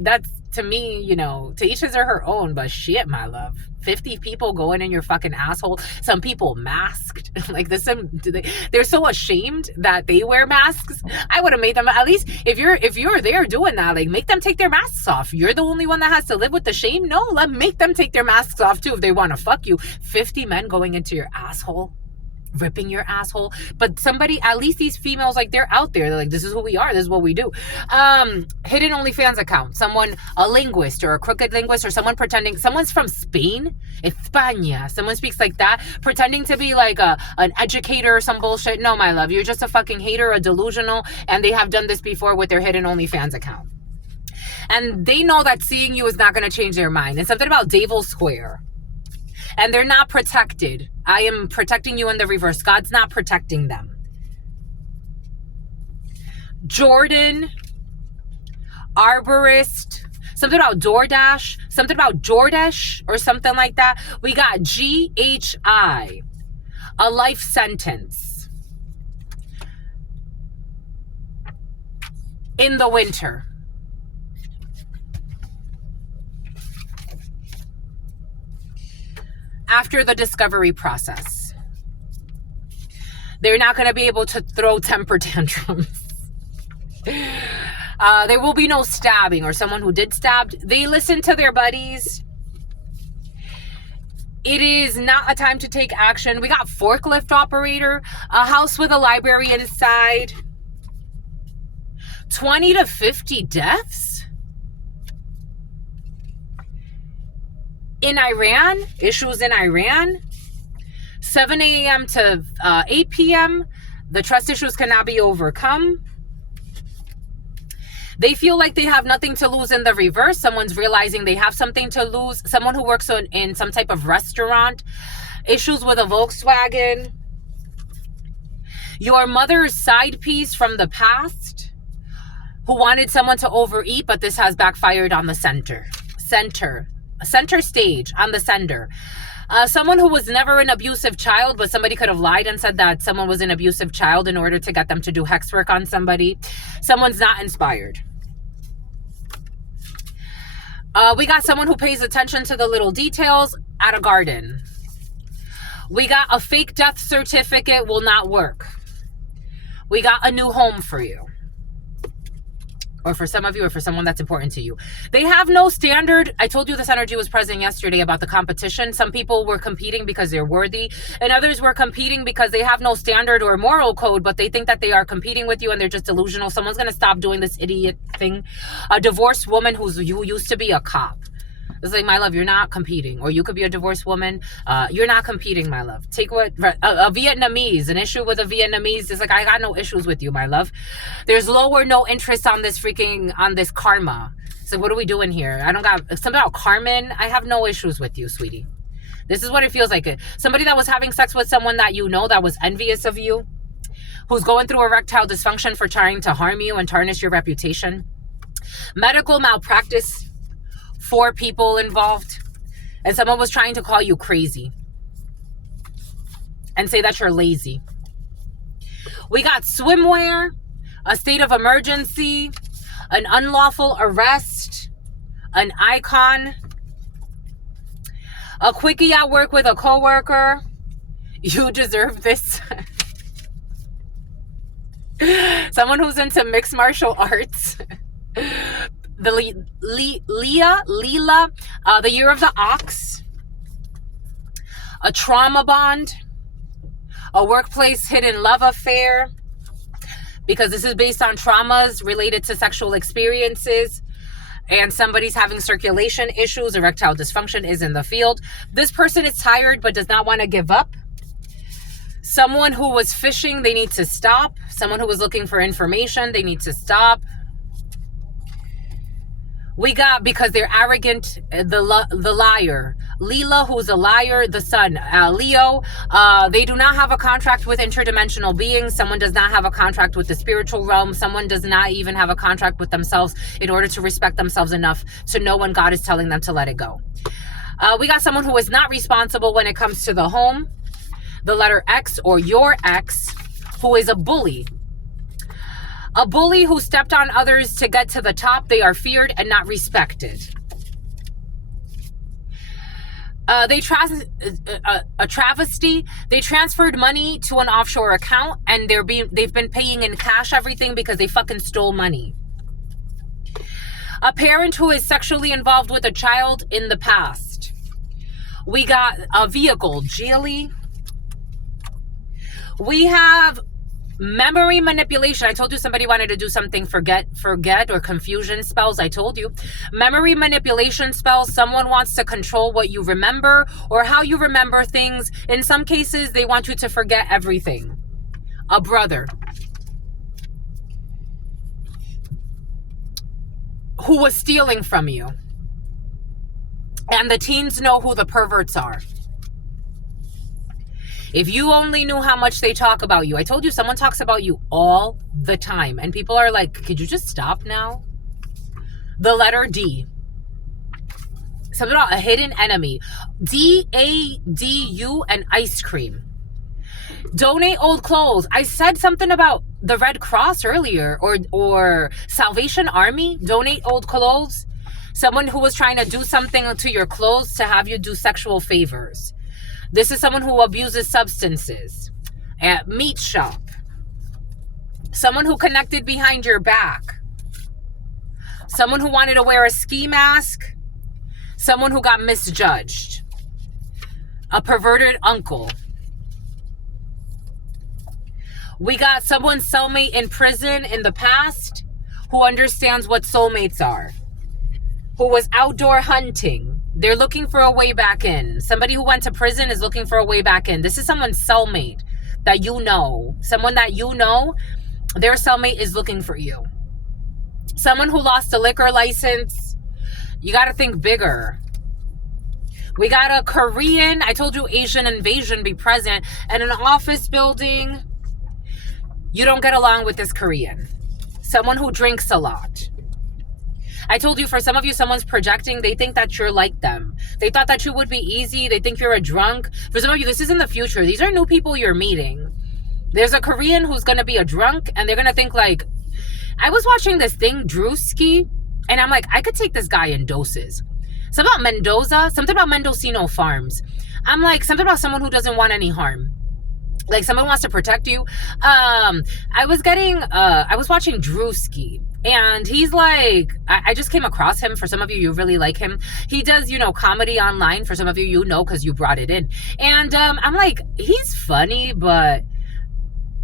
that's, to me, you know, to each his or her own, but shit, my love. 50 people going in your fucking asshole. Some people masked. Like this, they're so ashamed that they wear masks. I would have made them, at least if you're there doing that, like, make them take their masks off. You're the only one that has to live with the shame. No, make them take their masks off too if they want to fuck you. 50 men going into your asshole, ripping your asshole. But somebody, at least these females, like, they're out there. They're like, this is who we are. This is what we do. Hidden OnlyFans account. Someone, a linguist or a crooked linguist, or someone pretending, someone's from Spain, España. Someone speaks like that, pretending to be like an educator or some bullshit. No, my love, you're just a fucking hater, a delusional, and they have done this before with their hidden OnlyFans account. And they know that seeing you is not going to change their mind. It's something about Devil Square. And they're not protected. I am protecting you in the reverse. God's not protecting them. Jordan, arborist, something about DoorDash, something about Jordash or something like that. We got GHI, a life sentence. In the winter. After the discovery process. They're not going to be able to throw temper tantrums. There will be no stabbing, or someone who did stab. They listen to their buddies. It is not a time to take action. We got forklift operator, a house with a library inside. 20 to 50 deaths? In Iran, issues in Iran, 7 a.m. to 8 p.m., the trust issues cannot be overcome. They feel like they have nothing to lose in the reverse. Someone's realizing they have something to lose. Someone who works in some type of restaurant, issues with a Volkswagen. Your mother's side piece from the past, who wanted someone to overeat, but this has backfired on the center stage, on the sender. Someone who was never an abusive child, but somebody could have lied and said that someone was an abusive child in order to get them to do hex work on somebody. Someone's not inspired. We got someone who pays attention to the little details at a garden. We got a fake death certificate will not work. We got a new home for you. Or for some of you, or for someone that's important to you. They have no standard. I told you this energy was present yesterday about the competition. Some people were competing because they're worthy, and others were competing because they have no standard or moral code, but they think that they are competing with you and they're just delusional. Someone's going to stop doing this idiot thing. A divorced woman who used to be a cop. It's like, my love, you're not competing. Or you could be a divorced woman. You're not competing, my love. Take what a Vietnamese, an issue with a Vietnamese is like, I got no issues with you, my love. There's low or no interest on this karma. So what are we doing here? I don't got something about Carmen. I have no issues with you, sweetie. This is what it feels like. Somebody that was having sex with someone that you know that was envious of you, who's going through erectile dysfunction for trying to harm you and tarnish your reputation. Medical malpractice. 4 people involved, and someone was trying to call you crazy and say that you're lazy. We got swimwear, a state of emergency, an unlawful arrest, an icon, a quickie at work with a coworker. You deserve this. Someone who's into mixed martial arts. The Leela, the year of the ox, a trauma bond, a workplace hidden love affair, because this is based on traumas related to sexual experiences, and somebody's having circulation issues, erectile dysfunction is in the field. This person is tired but does not want to give up. Someone who was fishing, they need to stop. Someone who was looking for information, they need to stop. We got, because they're arrogant, the liar. Leela, who's a liar, the sun. Leo, they do not have a contract with interdimensional beings. Someone does not have a contract with the spiritual realm. Someone does not even have a contract with themselves in order to respect themselves enough to know when God is telling them to let it go. We got someone who is not responsible when it comes to the home. The letter X, or your ex, who is a bully. A bully who stepped on others to get to the top. They are feared and not respected. A travesty. They transferred money to an offshore account, and they've been paying in cash everything because they fucking stole money. A parent who is sexually involved with a child in the past. We got a vehicle, Geely. We have memory manipulation. I told you somebody wanted to do something forget or confusion spells. I told you. Memory manipulation spells. Someone wants to control what you remember or how you remember things. In some cases, they want you to forget everything. A brother who was stealing from you. And the teens know who the perverts are. If you only knew how much they talk about you. I told you someone talks about you all the time. And people are like, could you just stop now? The letter D. Something about a hidden enemy. DADU and ice cream. Donate old clothes. I said something about the Red Cross earlier. Or Salvation Army. Donate old clothes. Someone who was trying to do something to your clothes to have you do sexual favors. This is someone who abuses substances. At meat shop. Someone who connected behind your back. Someone who wanted to wear a ski mask. Someone who got misjudged. A perverted uncle. We got someone's soulmate in prison in the past who understands what soulmates are. Who was outdoor hunting. They're looking for a way back in. Somebody who went to prison is looking for a way back in. This is someone's soulmate that you know. Someone that you know, their soulmate is looking for you. Someone who lost a liquor license. You got to think bigger. We got a Korean. I told you Asian invasion be present. And an office building. You don't get along with this Korean. Someone who drinks a lot. I told you, for some of you, someone's projecting. They think that you're like them. They thought that you would be easy. They think you're a drunk. For some of you, this is in the future. These are new people you're meeting. There's a Korean who's going to be a drunk, and they're going to think like, I was watching this thing, Drewski, and I'm like, I could take this guy in doses. Something about Mendoza, something about Mendocino Farms. I'm like, something about someone who doesn't want any harm. Like someone wants to protect you. I was watching Drewski. And he's like, I just came across him. For some of you, you really like him. He does, comedy online. For some of you, you know, because you brought it in. And I'm like, he's funny, but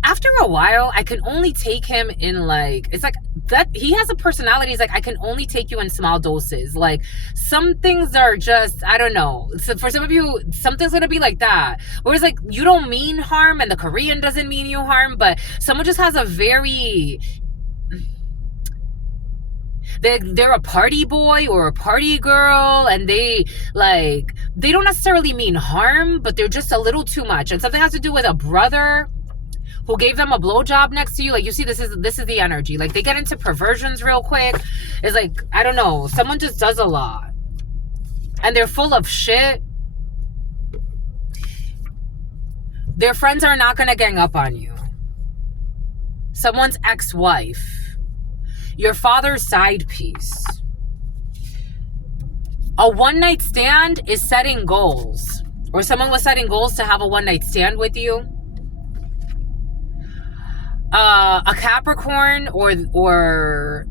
after a while, I can only take him in like, it's like that. He has a personality. He's like, I can only take you in small doses. Like some things are just, I don't know. So for some of you, something's going to be like that. Whereas like, you don't mean harm and the Korean doesn't mean you harm, but someone just has a very... They're a party boy or a party girl, and they don't necessarily mean harm, but they're just a little too much. And something has to do with a brother who gave them a blowjob next to you. Like, you see, this is the energy. Like, they get into perversions real quick. It's like, I don't know, someone just does a lot. And they're full of shit. Their friends are not gonna gang up on you. Someone's ex-wife. Your father's side piece. A one-night stand is setting goals. Or someone was setting goals to have a one-night stand with you. A Capricorn or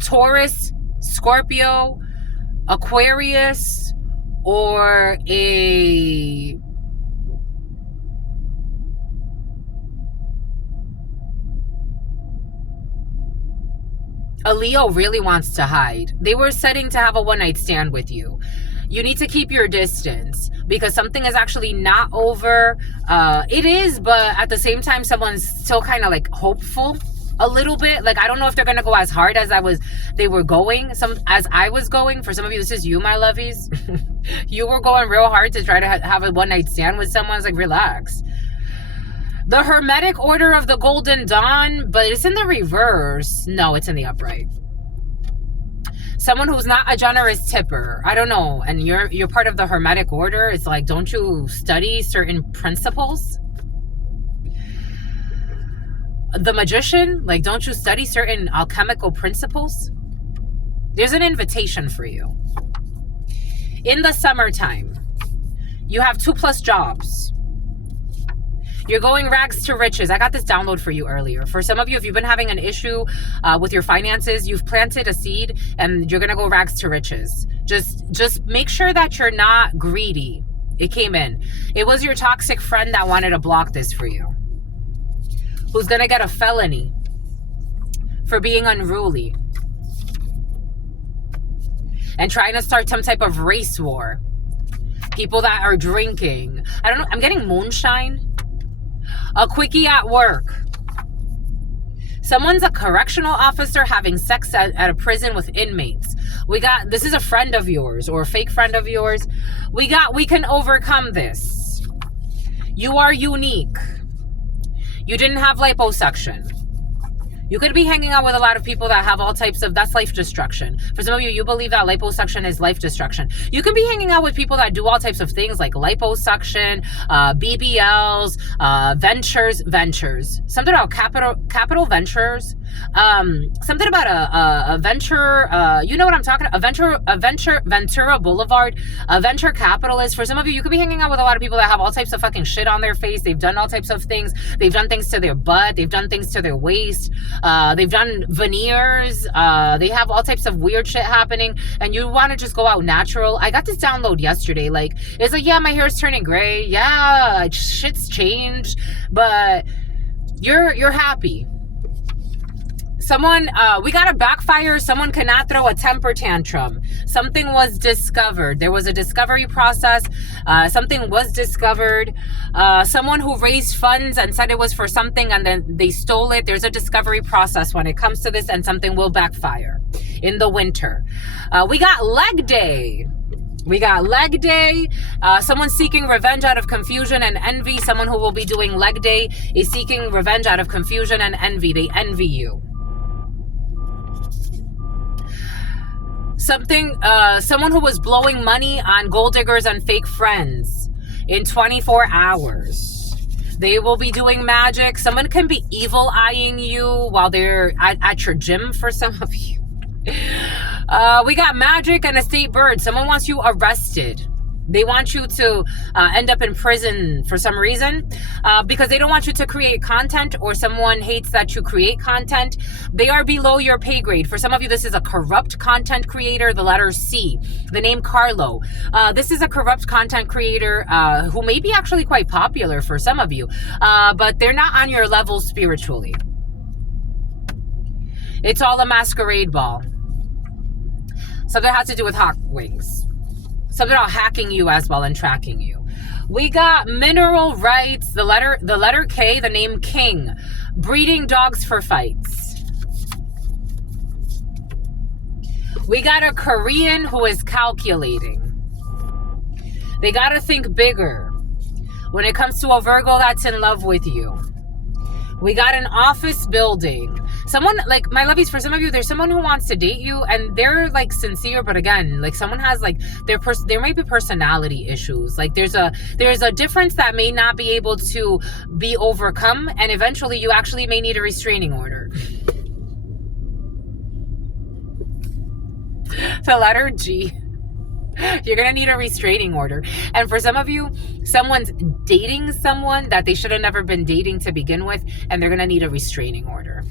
Taurus, Scorpio, Aquarius, or a... A Leo really wants to hide. They were setting to have a one-night stand with you. You need to keep your distance because something is actually not over. It is, but at the same time, someone's still kind of like hopeful a little bit. Like, I don't know if they're going to go as hard as they were going, as I was going. For some of you, this is you, my lovies. You were going real hard to try to have a one-night stand with someone. It's like, relax. The Hermetic Order of the Golden Dawn, but it's in the reverse. No, it's in the upright. Someone who's not a generous tipper. I don't know. And you're part of the Hermetic Order. It's like, don't you study certain principles? The Magician, like, don't you study certain alchemical principles? There's an invitation for you. In the summertime, you have 2+ jobs. You're going rags to riches. I got this download for you earlier. For some of you, if you've been having an issue with your finances, you've planted a seed and you're going to go rags to riches. Just make sure that you're not greedy. It came in. It was your toxic friend that wanted to block this for you. Who's going to get a felony for being unruly and trying to start some type of race war. People that are drinking. I don't know. I'm getting moonshine. A quickie at work. Someone's a correctional officer having sex at a prison with inmates. This is a friend of yours or a fake friend of yours. We can overcome this. You are unique. You didn't have liposuction. You could be hanging out with a lot of people that have all types of, that's life destruction. For some of you, you believe that liposuction is life destruction. You could be hanging out with people that do all types of things like liposuction, BBLs, ventures, something about capital ventures, something about a venture, you know what I'm talking about, Ventura Boulevard, a venture capitalist. For some of you, you could be hanging out with a lot of people that have all types of fucking shit on their face. They've done all types of things. They've done things to their butt. They've done things to their waist. They've done veneers. They have all types of weird shit happening, and you want to just go out natural. I got this download yesterday. Like, it's like, yeah, my hair's turning gray. Yeah, shit's changed, but you're happy. Someone, we got a backfire. Someone cannot throw a temper tantrum. Something was discovered. There was a discovery process. Something was discovered. Someone who raised funds and said it was for something and then they stole it. There's a discovery process when it comes to this, and something will backfire in the winter. We got leg day. Someone seeking revenge out of confusion and envy. Someone who will be doing leg day is seeking revenge out of confusion and envy. They envy you. Someone who was blowing money on gold diggers and fake friends in 24 hours. They will be doing magic. Someone can be evil eyeing you while they're at your gym for some of you. We got magic and a state bird. Someone wants you arrested. They want you to end up in prison for some reason because they don't want you to create content, or someone hates that you create content. They are below your pay grade. For some of you, this is a corrupt content creator, the letter C, the name Carlo. This is a corrupt content creator who may be actually quite popular for some of you, but they're not on your level spiritually. It's all a masquerade ball. Something has to do with hawk wings. Something about hacking you as well and tracking you. We got mineral rights, the letter K, the name King, breeding dogs for fights. We got a Korean who is calculating. They got to think bigger. When it comes to a Virgo that's in love with you. We got an office building. Someone, like, my lovies, for some of you, there's someone who wants to date you and they're like sincere, but again, like someone has like there may be personality issues. Like there's a difference that may not be able to be overcome, and eventually you actually may need a restraining order. The letter G. You're going to need a restraining order. And for some of you, someone's dating someone that they should have never been dating to begin with, and they're going to need a restraining order.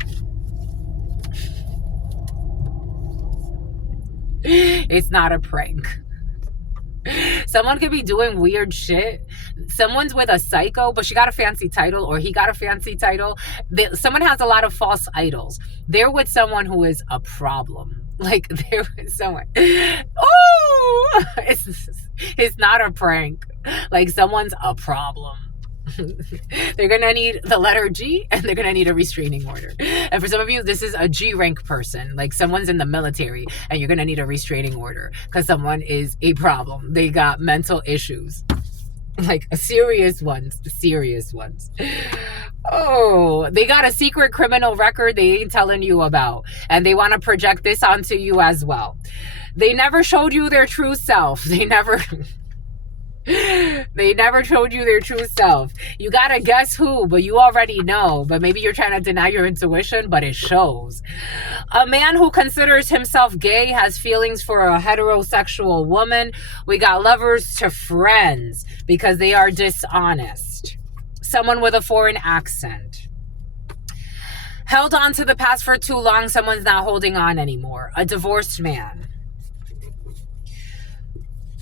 It's not a prank. Someone could be doing weird shit. Someone's with a psycho, but she got a fancy title, or he got a fancy title. Someone has a lot of false idols. They're with someone who is a problem. Like, they're with someone. Oh! It's not a prank. Like someone's a problem. They're going to need the letter G, and they're going to need a restraining order. And for some of you, this is a G rank person. Like someone's in the military, and you're going to need a restraining order because someone is a problem. They got mental issues. Like serious ones. Oh, they got a secret criminal record they ain't telling you about. And they want to project this onto you as well. They never showed you their true self. They never showed you their true self. You gotta guess who, but you already know. But maybe you're trying to deny your intuition, but it shows. A man who considers himself gay has feelings for a heterosexual woman. We got lovers to friends because they are dishonest. Someone with a foreign accent. Held on to the past for too long. Someone's not holding on anymore. A divorced man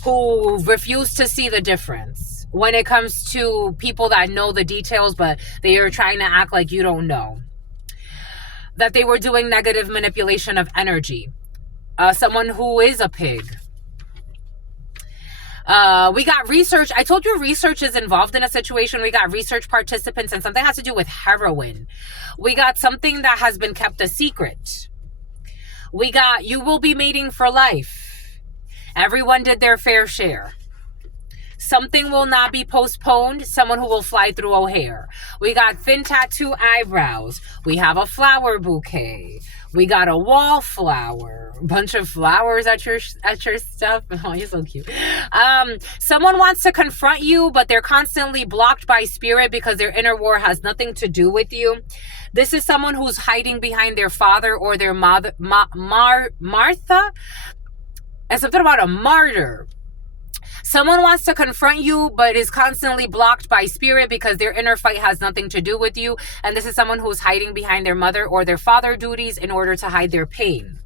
who refuse to see the difference when it comes to people that know the details, but they are trying to act like you don't know. That they were doing negative manipulation of energy. Someone who is a pig. We got research. I told you research is involved in a situation. We got research participants and something has to do with heroin. We got something that has been kept a secret. We got you will be mating for life. Everyone did their fair share. Something will not be postponed. Someone who will fly through O'Hare. We got thin tattoo eyebrows. We have a flower bouquet. We got a wallflower. A bunch of flowers at your stuff. Oh, you're so cute. Someone wants to confront you, but they're constantly blocked by spirit because their inner war has nothing to do with you. This is someone who's hiding behind their father or their mother, Martha. And something about a martyr. Someone wants to confront you, but is constantly blocked by spirit because their inner fight has nothing to do with you. And this is someone who's hiding behind their mother or their father duties in order to hide their pain.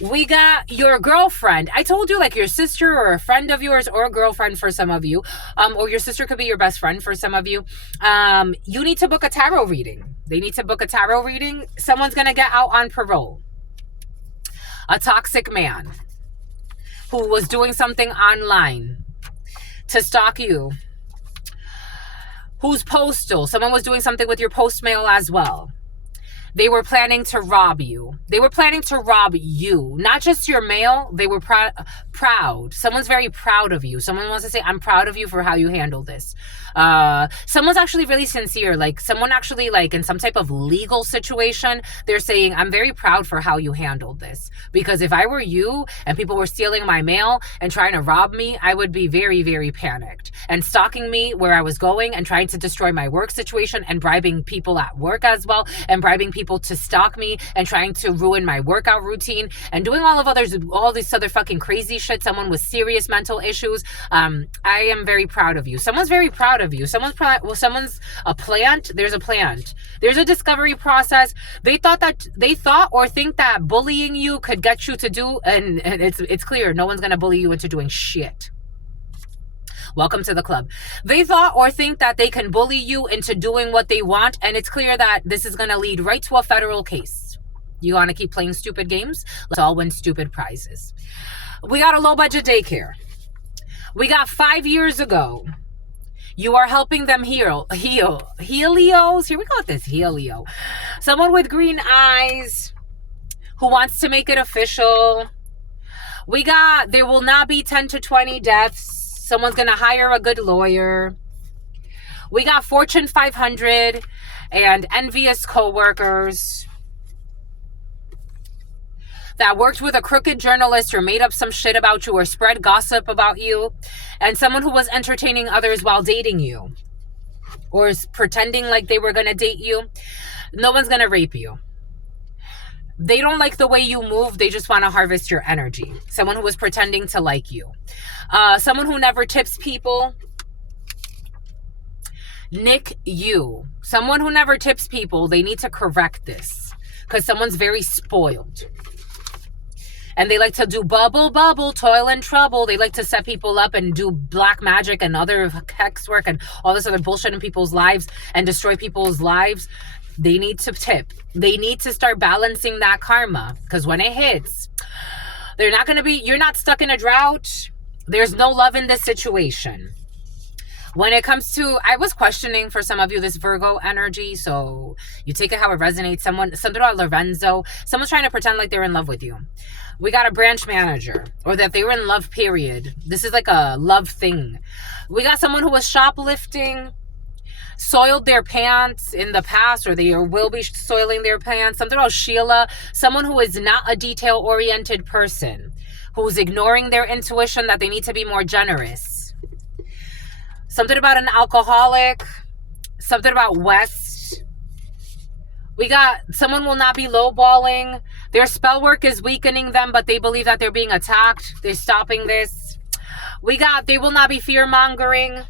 We got your girlfriend. I told you, like your sister or a friend of yours or a girlfriend for some of you. Or your sister could be your best friend for some of you. You need to book a tarot reading. They need to book a tarot reading. Someone's going to get out on parole. A toxic man who was doing something online to stalk you. Who's postal. Someone was doing something with your post mail as well. They were planning to rob you. They were planning to rob you. Not just your mail. They were proud. Someone's very proud of you. Someone wants to say, I'm proud of you for how you handled this. Someone's actually really sincere. Like someone actually like in some type of legal situation, they're saying, I'm very proud for how you handled this. Because if I were you and people were stealing my mail and trying to rob me, I would be very, very panicked. And stalking me where I was going and trying to destroy my work situation and bribing people at work as well. And bribing people to stalk me and trying to ruin my workout routine and doing all this other fucking crazy shit. Someone with serious mental issues. I am very proud of you. Someone's very proud of you. Someone's a plant. There's a plant. There's a discovery process. They thought or think that bullying you could get you to do, and it's clear no one's gonna bully you into doing shit. Welcome to the club. They thought or think that they can bully you into doing what they want, and it's clear that this is going to lead right to a federal case. You want to keep playing stupid games? Let's all win stupid prizes. We got a low-budget daycare. We got 5 years ago. You are helping them heal. Helios? Here we go with this. Helio. Someone with green eyes who wants to make it official. We got, there will not be 10 to 20 deaths. Someone's going to hire a good lawyer. We got Fortune 500 and envious coworkers that worked with a crooked journalist or made up some shit about you or spread gossip about you. And someone who was entertaining others while dating you or is pretending like they were going to date you. No one's going to rape you. They don't like the way you move. They just want to harvest your energy. Someone who was pretending to like you. Someone who never tips people. Nick, you. Someone who never tips people. They need to correct this. Because someone's very spoiled. And they like to do bubble, toil and trouble. They like to set people up and do black magic and other hex work and all this other bullshit in people's lives and destroy people's lives. They need to tip. They need to start balancing that karma. Because when it hits, They're not going to be, you're not stuck in a drought. There's no love in this situation. When it comes to, I was questioning for some of you this Virgo energy, so you take it how it resonates. Something about Lorenzo, someone's trying to pretend like they're in love with you. We got a branch manager, or that they were in love, period. This is like a love thing. We got someone who was shoplifting, soiled their pants in the past, or they will be soiling their pants. Something about Sheila, someone who is not a detail-oriented person, who's ignoring their intuition that they need to be more generous. Something about an alcoholic. Something about West. We got someone will not be lowballing. Their spell work is weakening them, but they believe that they're being attacked. They're stopping this. We got they will not be fear-mongering.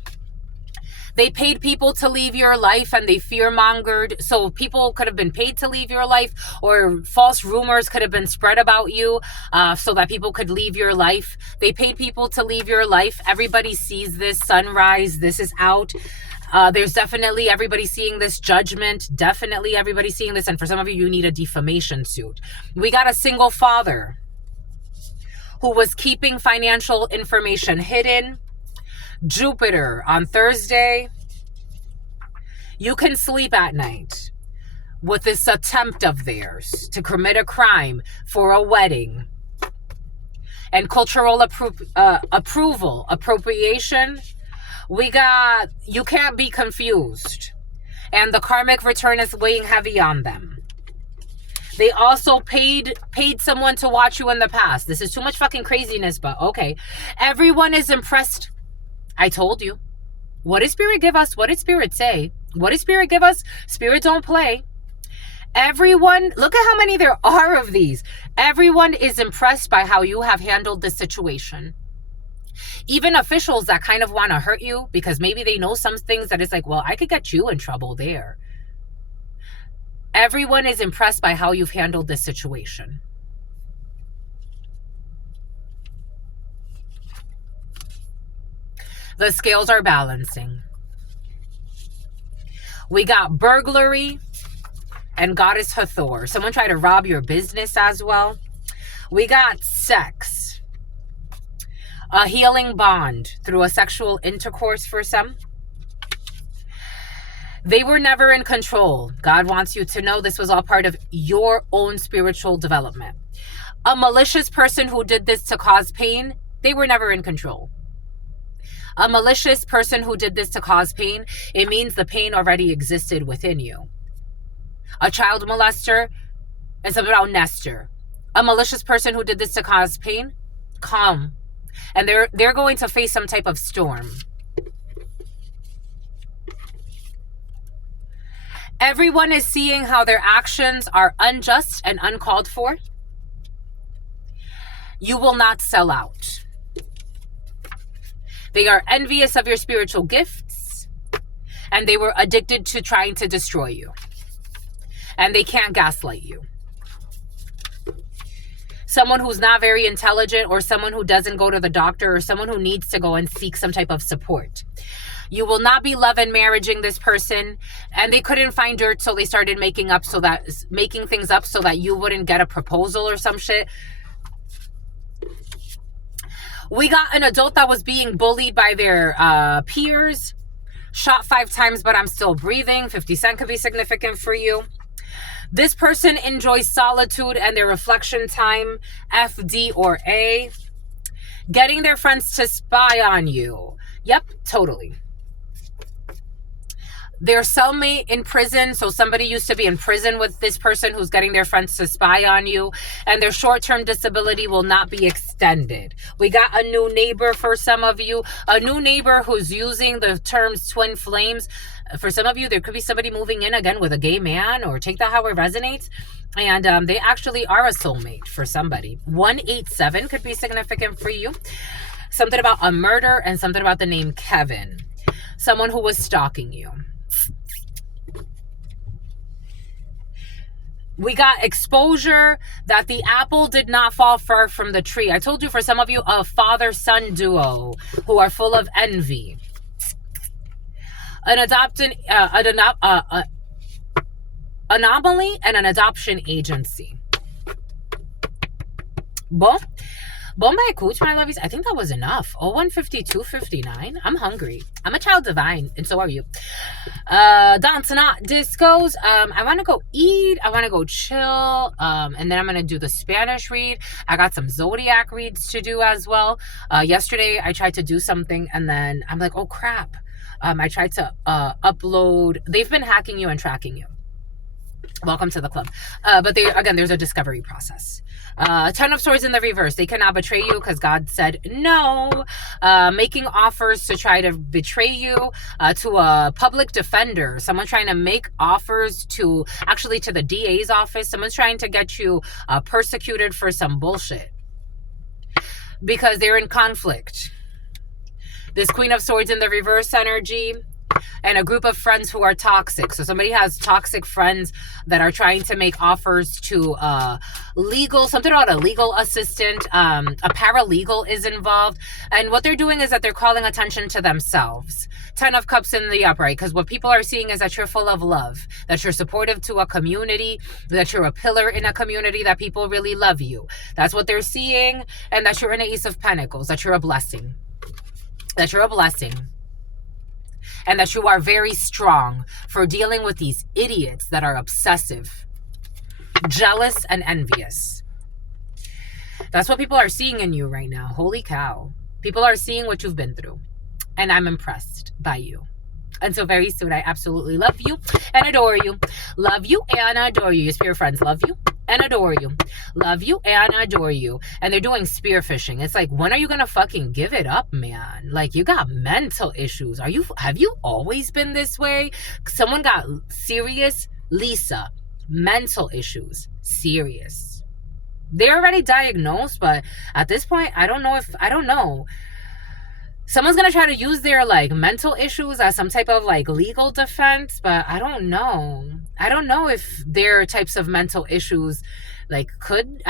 They paid people to leave your life and they fear-mongered. So people could have been paid to leave your life, or false rumors could have been spread about you so that people could leave your life. They paid people to leave your life. Everybody sees this sunrise. This is out. There's definitely everybody seeing this judgment. Definitely everybody seeing this. And for some of you, you need a defamation suit. We got a single father who was keeping financial information hidden. Jupiter on Thursday. You can sleep at night with this attempt of theirs to commit a crime for a wedding. And cultural approval, appropriation. We got, you can't be confused. And the karmic return is weighing heavy on them. They also paid someone to watch you in the past. This is too much fucking craziness, but okay. Everyone is impressed. I told you. What did Spirit give us? What did Spirit say? What did Spirit give us? Spirit don't play. Everyone, look at how many there are of these. Everyone is impressed by how you have handled this situation. Even officials that kind of want to hurt you because maybe they know some things that it's like, well, I could get you in trouble there. Everyone is impressed by how you've handled this situation. The scales are balancing. We got burglary and Goddess Hathor. Someone tried to rob your business as well. We got sex. A healing bond through a sexual intercourse for some. They were never in control. God wants you to know this was all part of your own spiritual development. A malicious person who did this to cause pain, they were never in control. A malicious person who did this to cause pain, it means the pain already existed within you. A child molester, and something about Nestor. A malicious person who did this to cause pain, calm. And they're going to face some type of storm. Everyone is seeing how their actions are unjust and uncalled for. You will not sell out. They are envious of your spiritual gifts, and they were addicted to trying to destroy you. And they can't gaslight you. Someone who's not very intelligent, or someone who doesn't go to the doctor, or someone who needs to go and seek some type of support. You will not be love and marrying this person, and they couldn't find dirt, so they started making things up so that you wouldn't get a proposal or some shit. We got an adult that was being bullied by their peers. Shot 5 times, but I'm still breathing. 50 Cent could be significant for you. This person enjoys solitude and their reflection time. F, D, or A. Getting their friends to spy on you. Yep, totally. Their cellmate in prison. So somebody used to be in prison with this person who's getting their friends to spy on you. And their short-term disability will not be extended. We got a new neighbor for some of you. A new neighbor who's using the terms twin flames. For some of you, there could be somebody moving in again with a gay man, or take that how it resonates. And they actually are a soulmate for somebody. 187 could be significant for you. Something about a murder and something about the name Kevin. Someone who was stalking you. We got exposure that the apple did not fall far from the tree. I told you, for some of you, a father-son duo who are full of envy. An anomaly and an adoption agency. Bon, bon my cooch, my lovies. I think that was enough. Oh, 152.59. I'm hungry. I'm a child divine, and so are you. Dance not discos. I want to go eat. I want to go chill. And then I'm gonna do the Spanish read. I got some zodiac reads to do as well. Yesterday I tried to do something, and then I'm like, oh crap. I tried to upload. They've been hacking you and tracking you. Welcome to the club. But there's a discovery process. 10 of Swords in the reverse. They cannot betray you because God said no. Making offers to try to betray you to a public defender. Someone trying to make offers to the DA's office. Someone's trying to get you persecuted for some bullshit because they're in conflict. This Queen of Swords in the reverse energy. And a group of friends who are toxic. So somebody has toxic friends that are trying to make offers to something about a legal assistant. A paralegal is involved. And what they're doing is that they're calling attention to themselves. 10 of Cups in the upright. Because what people are seeing is that you're full of love. That you're supportive to a community. That you're a pillar in a community. That people really love you. That's what they're seeing. And that you're in an Ace of Pentacles. That you're a blessing. That you're a blessing. And that you are very strong for dealing with these idiots that are obsessive, jealous, and envious. That's what people are seeing in you right now. Holy cow. People are seeing what you've been through. And I'm impressed by you. Until very soon, I absolutely love you and adore you. Love you and adore you. Your spirit friends love you and adore you. Love you and adore you. And they're doing spear fishing. It's like, when are you gonna fucking give it up, man? Like, you got mental issues. Have you always been this way? Someone got serious, Lisa, mental issues. Serious. They're already diagnosed, but at this point, I don't know. Someone's going to try to use their mental issues as some type of legal defense, but I don't know. I don't know if their types of mental issues I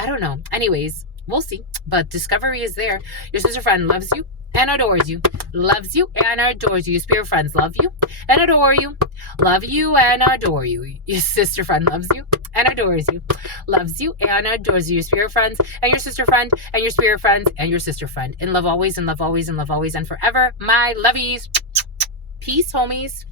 don't know. Anyways, we'll see. But discovery is there. Your sister friend loves you and adores you. Loves you and adores you. Your spirit friends love you and adore you. Love you and adore you. Your sister friend loves you and adores you. Loves you and adores you. Your spirit friends and your sister friend and your spirit friends and your sister friend. In love always, and love always, and love always, and forever. My lovies. Peace, homies.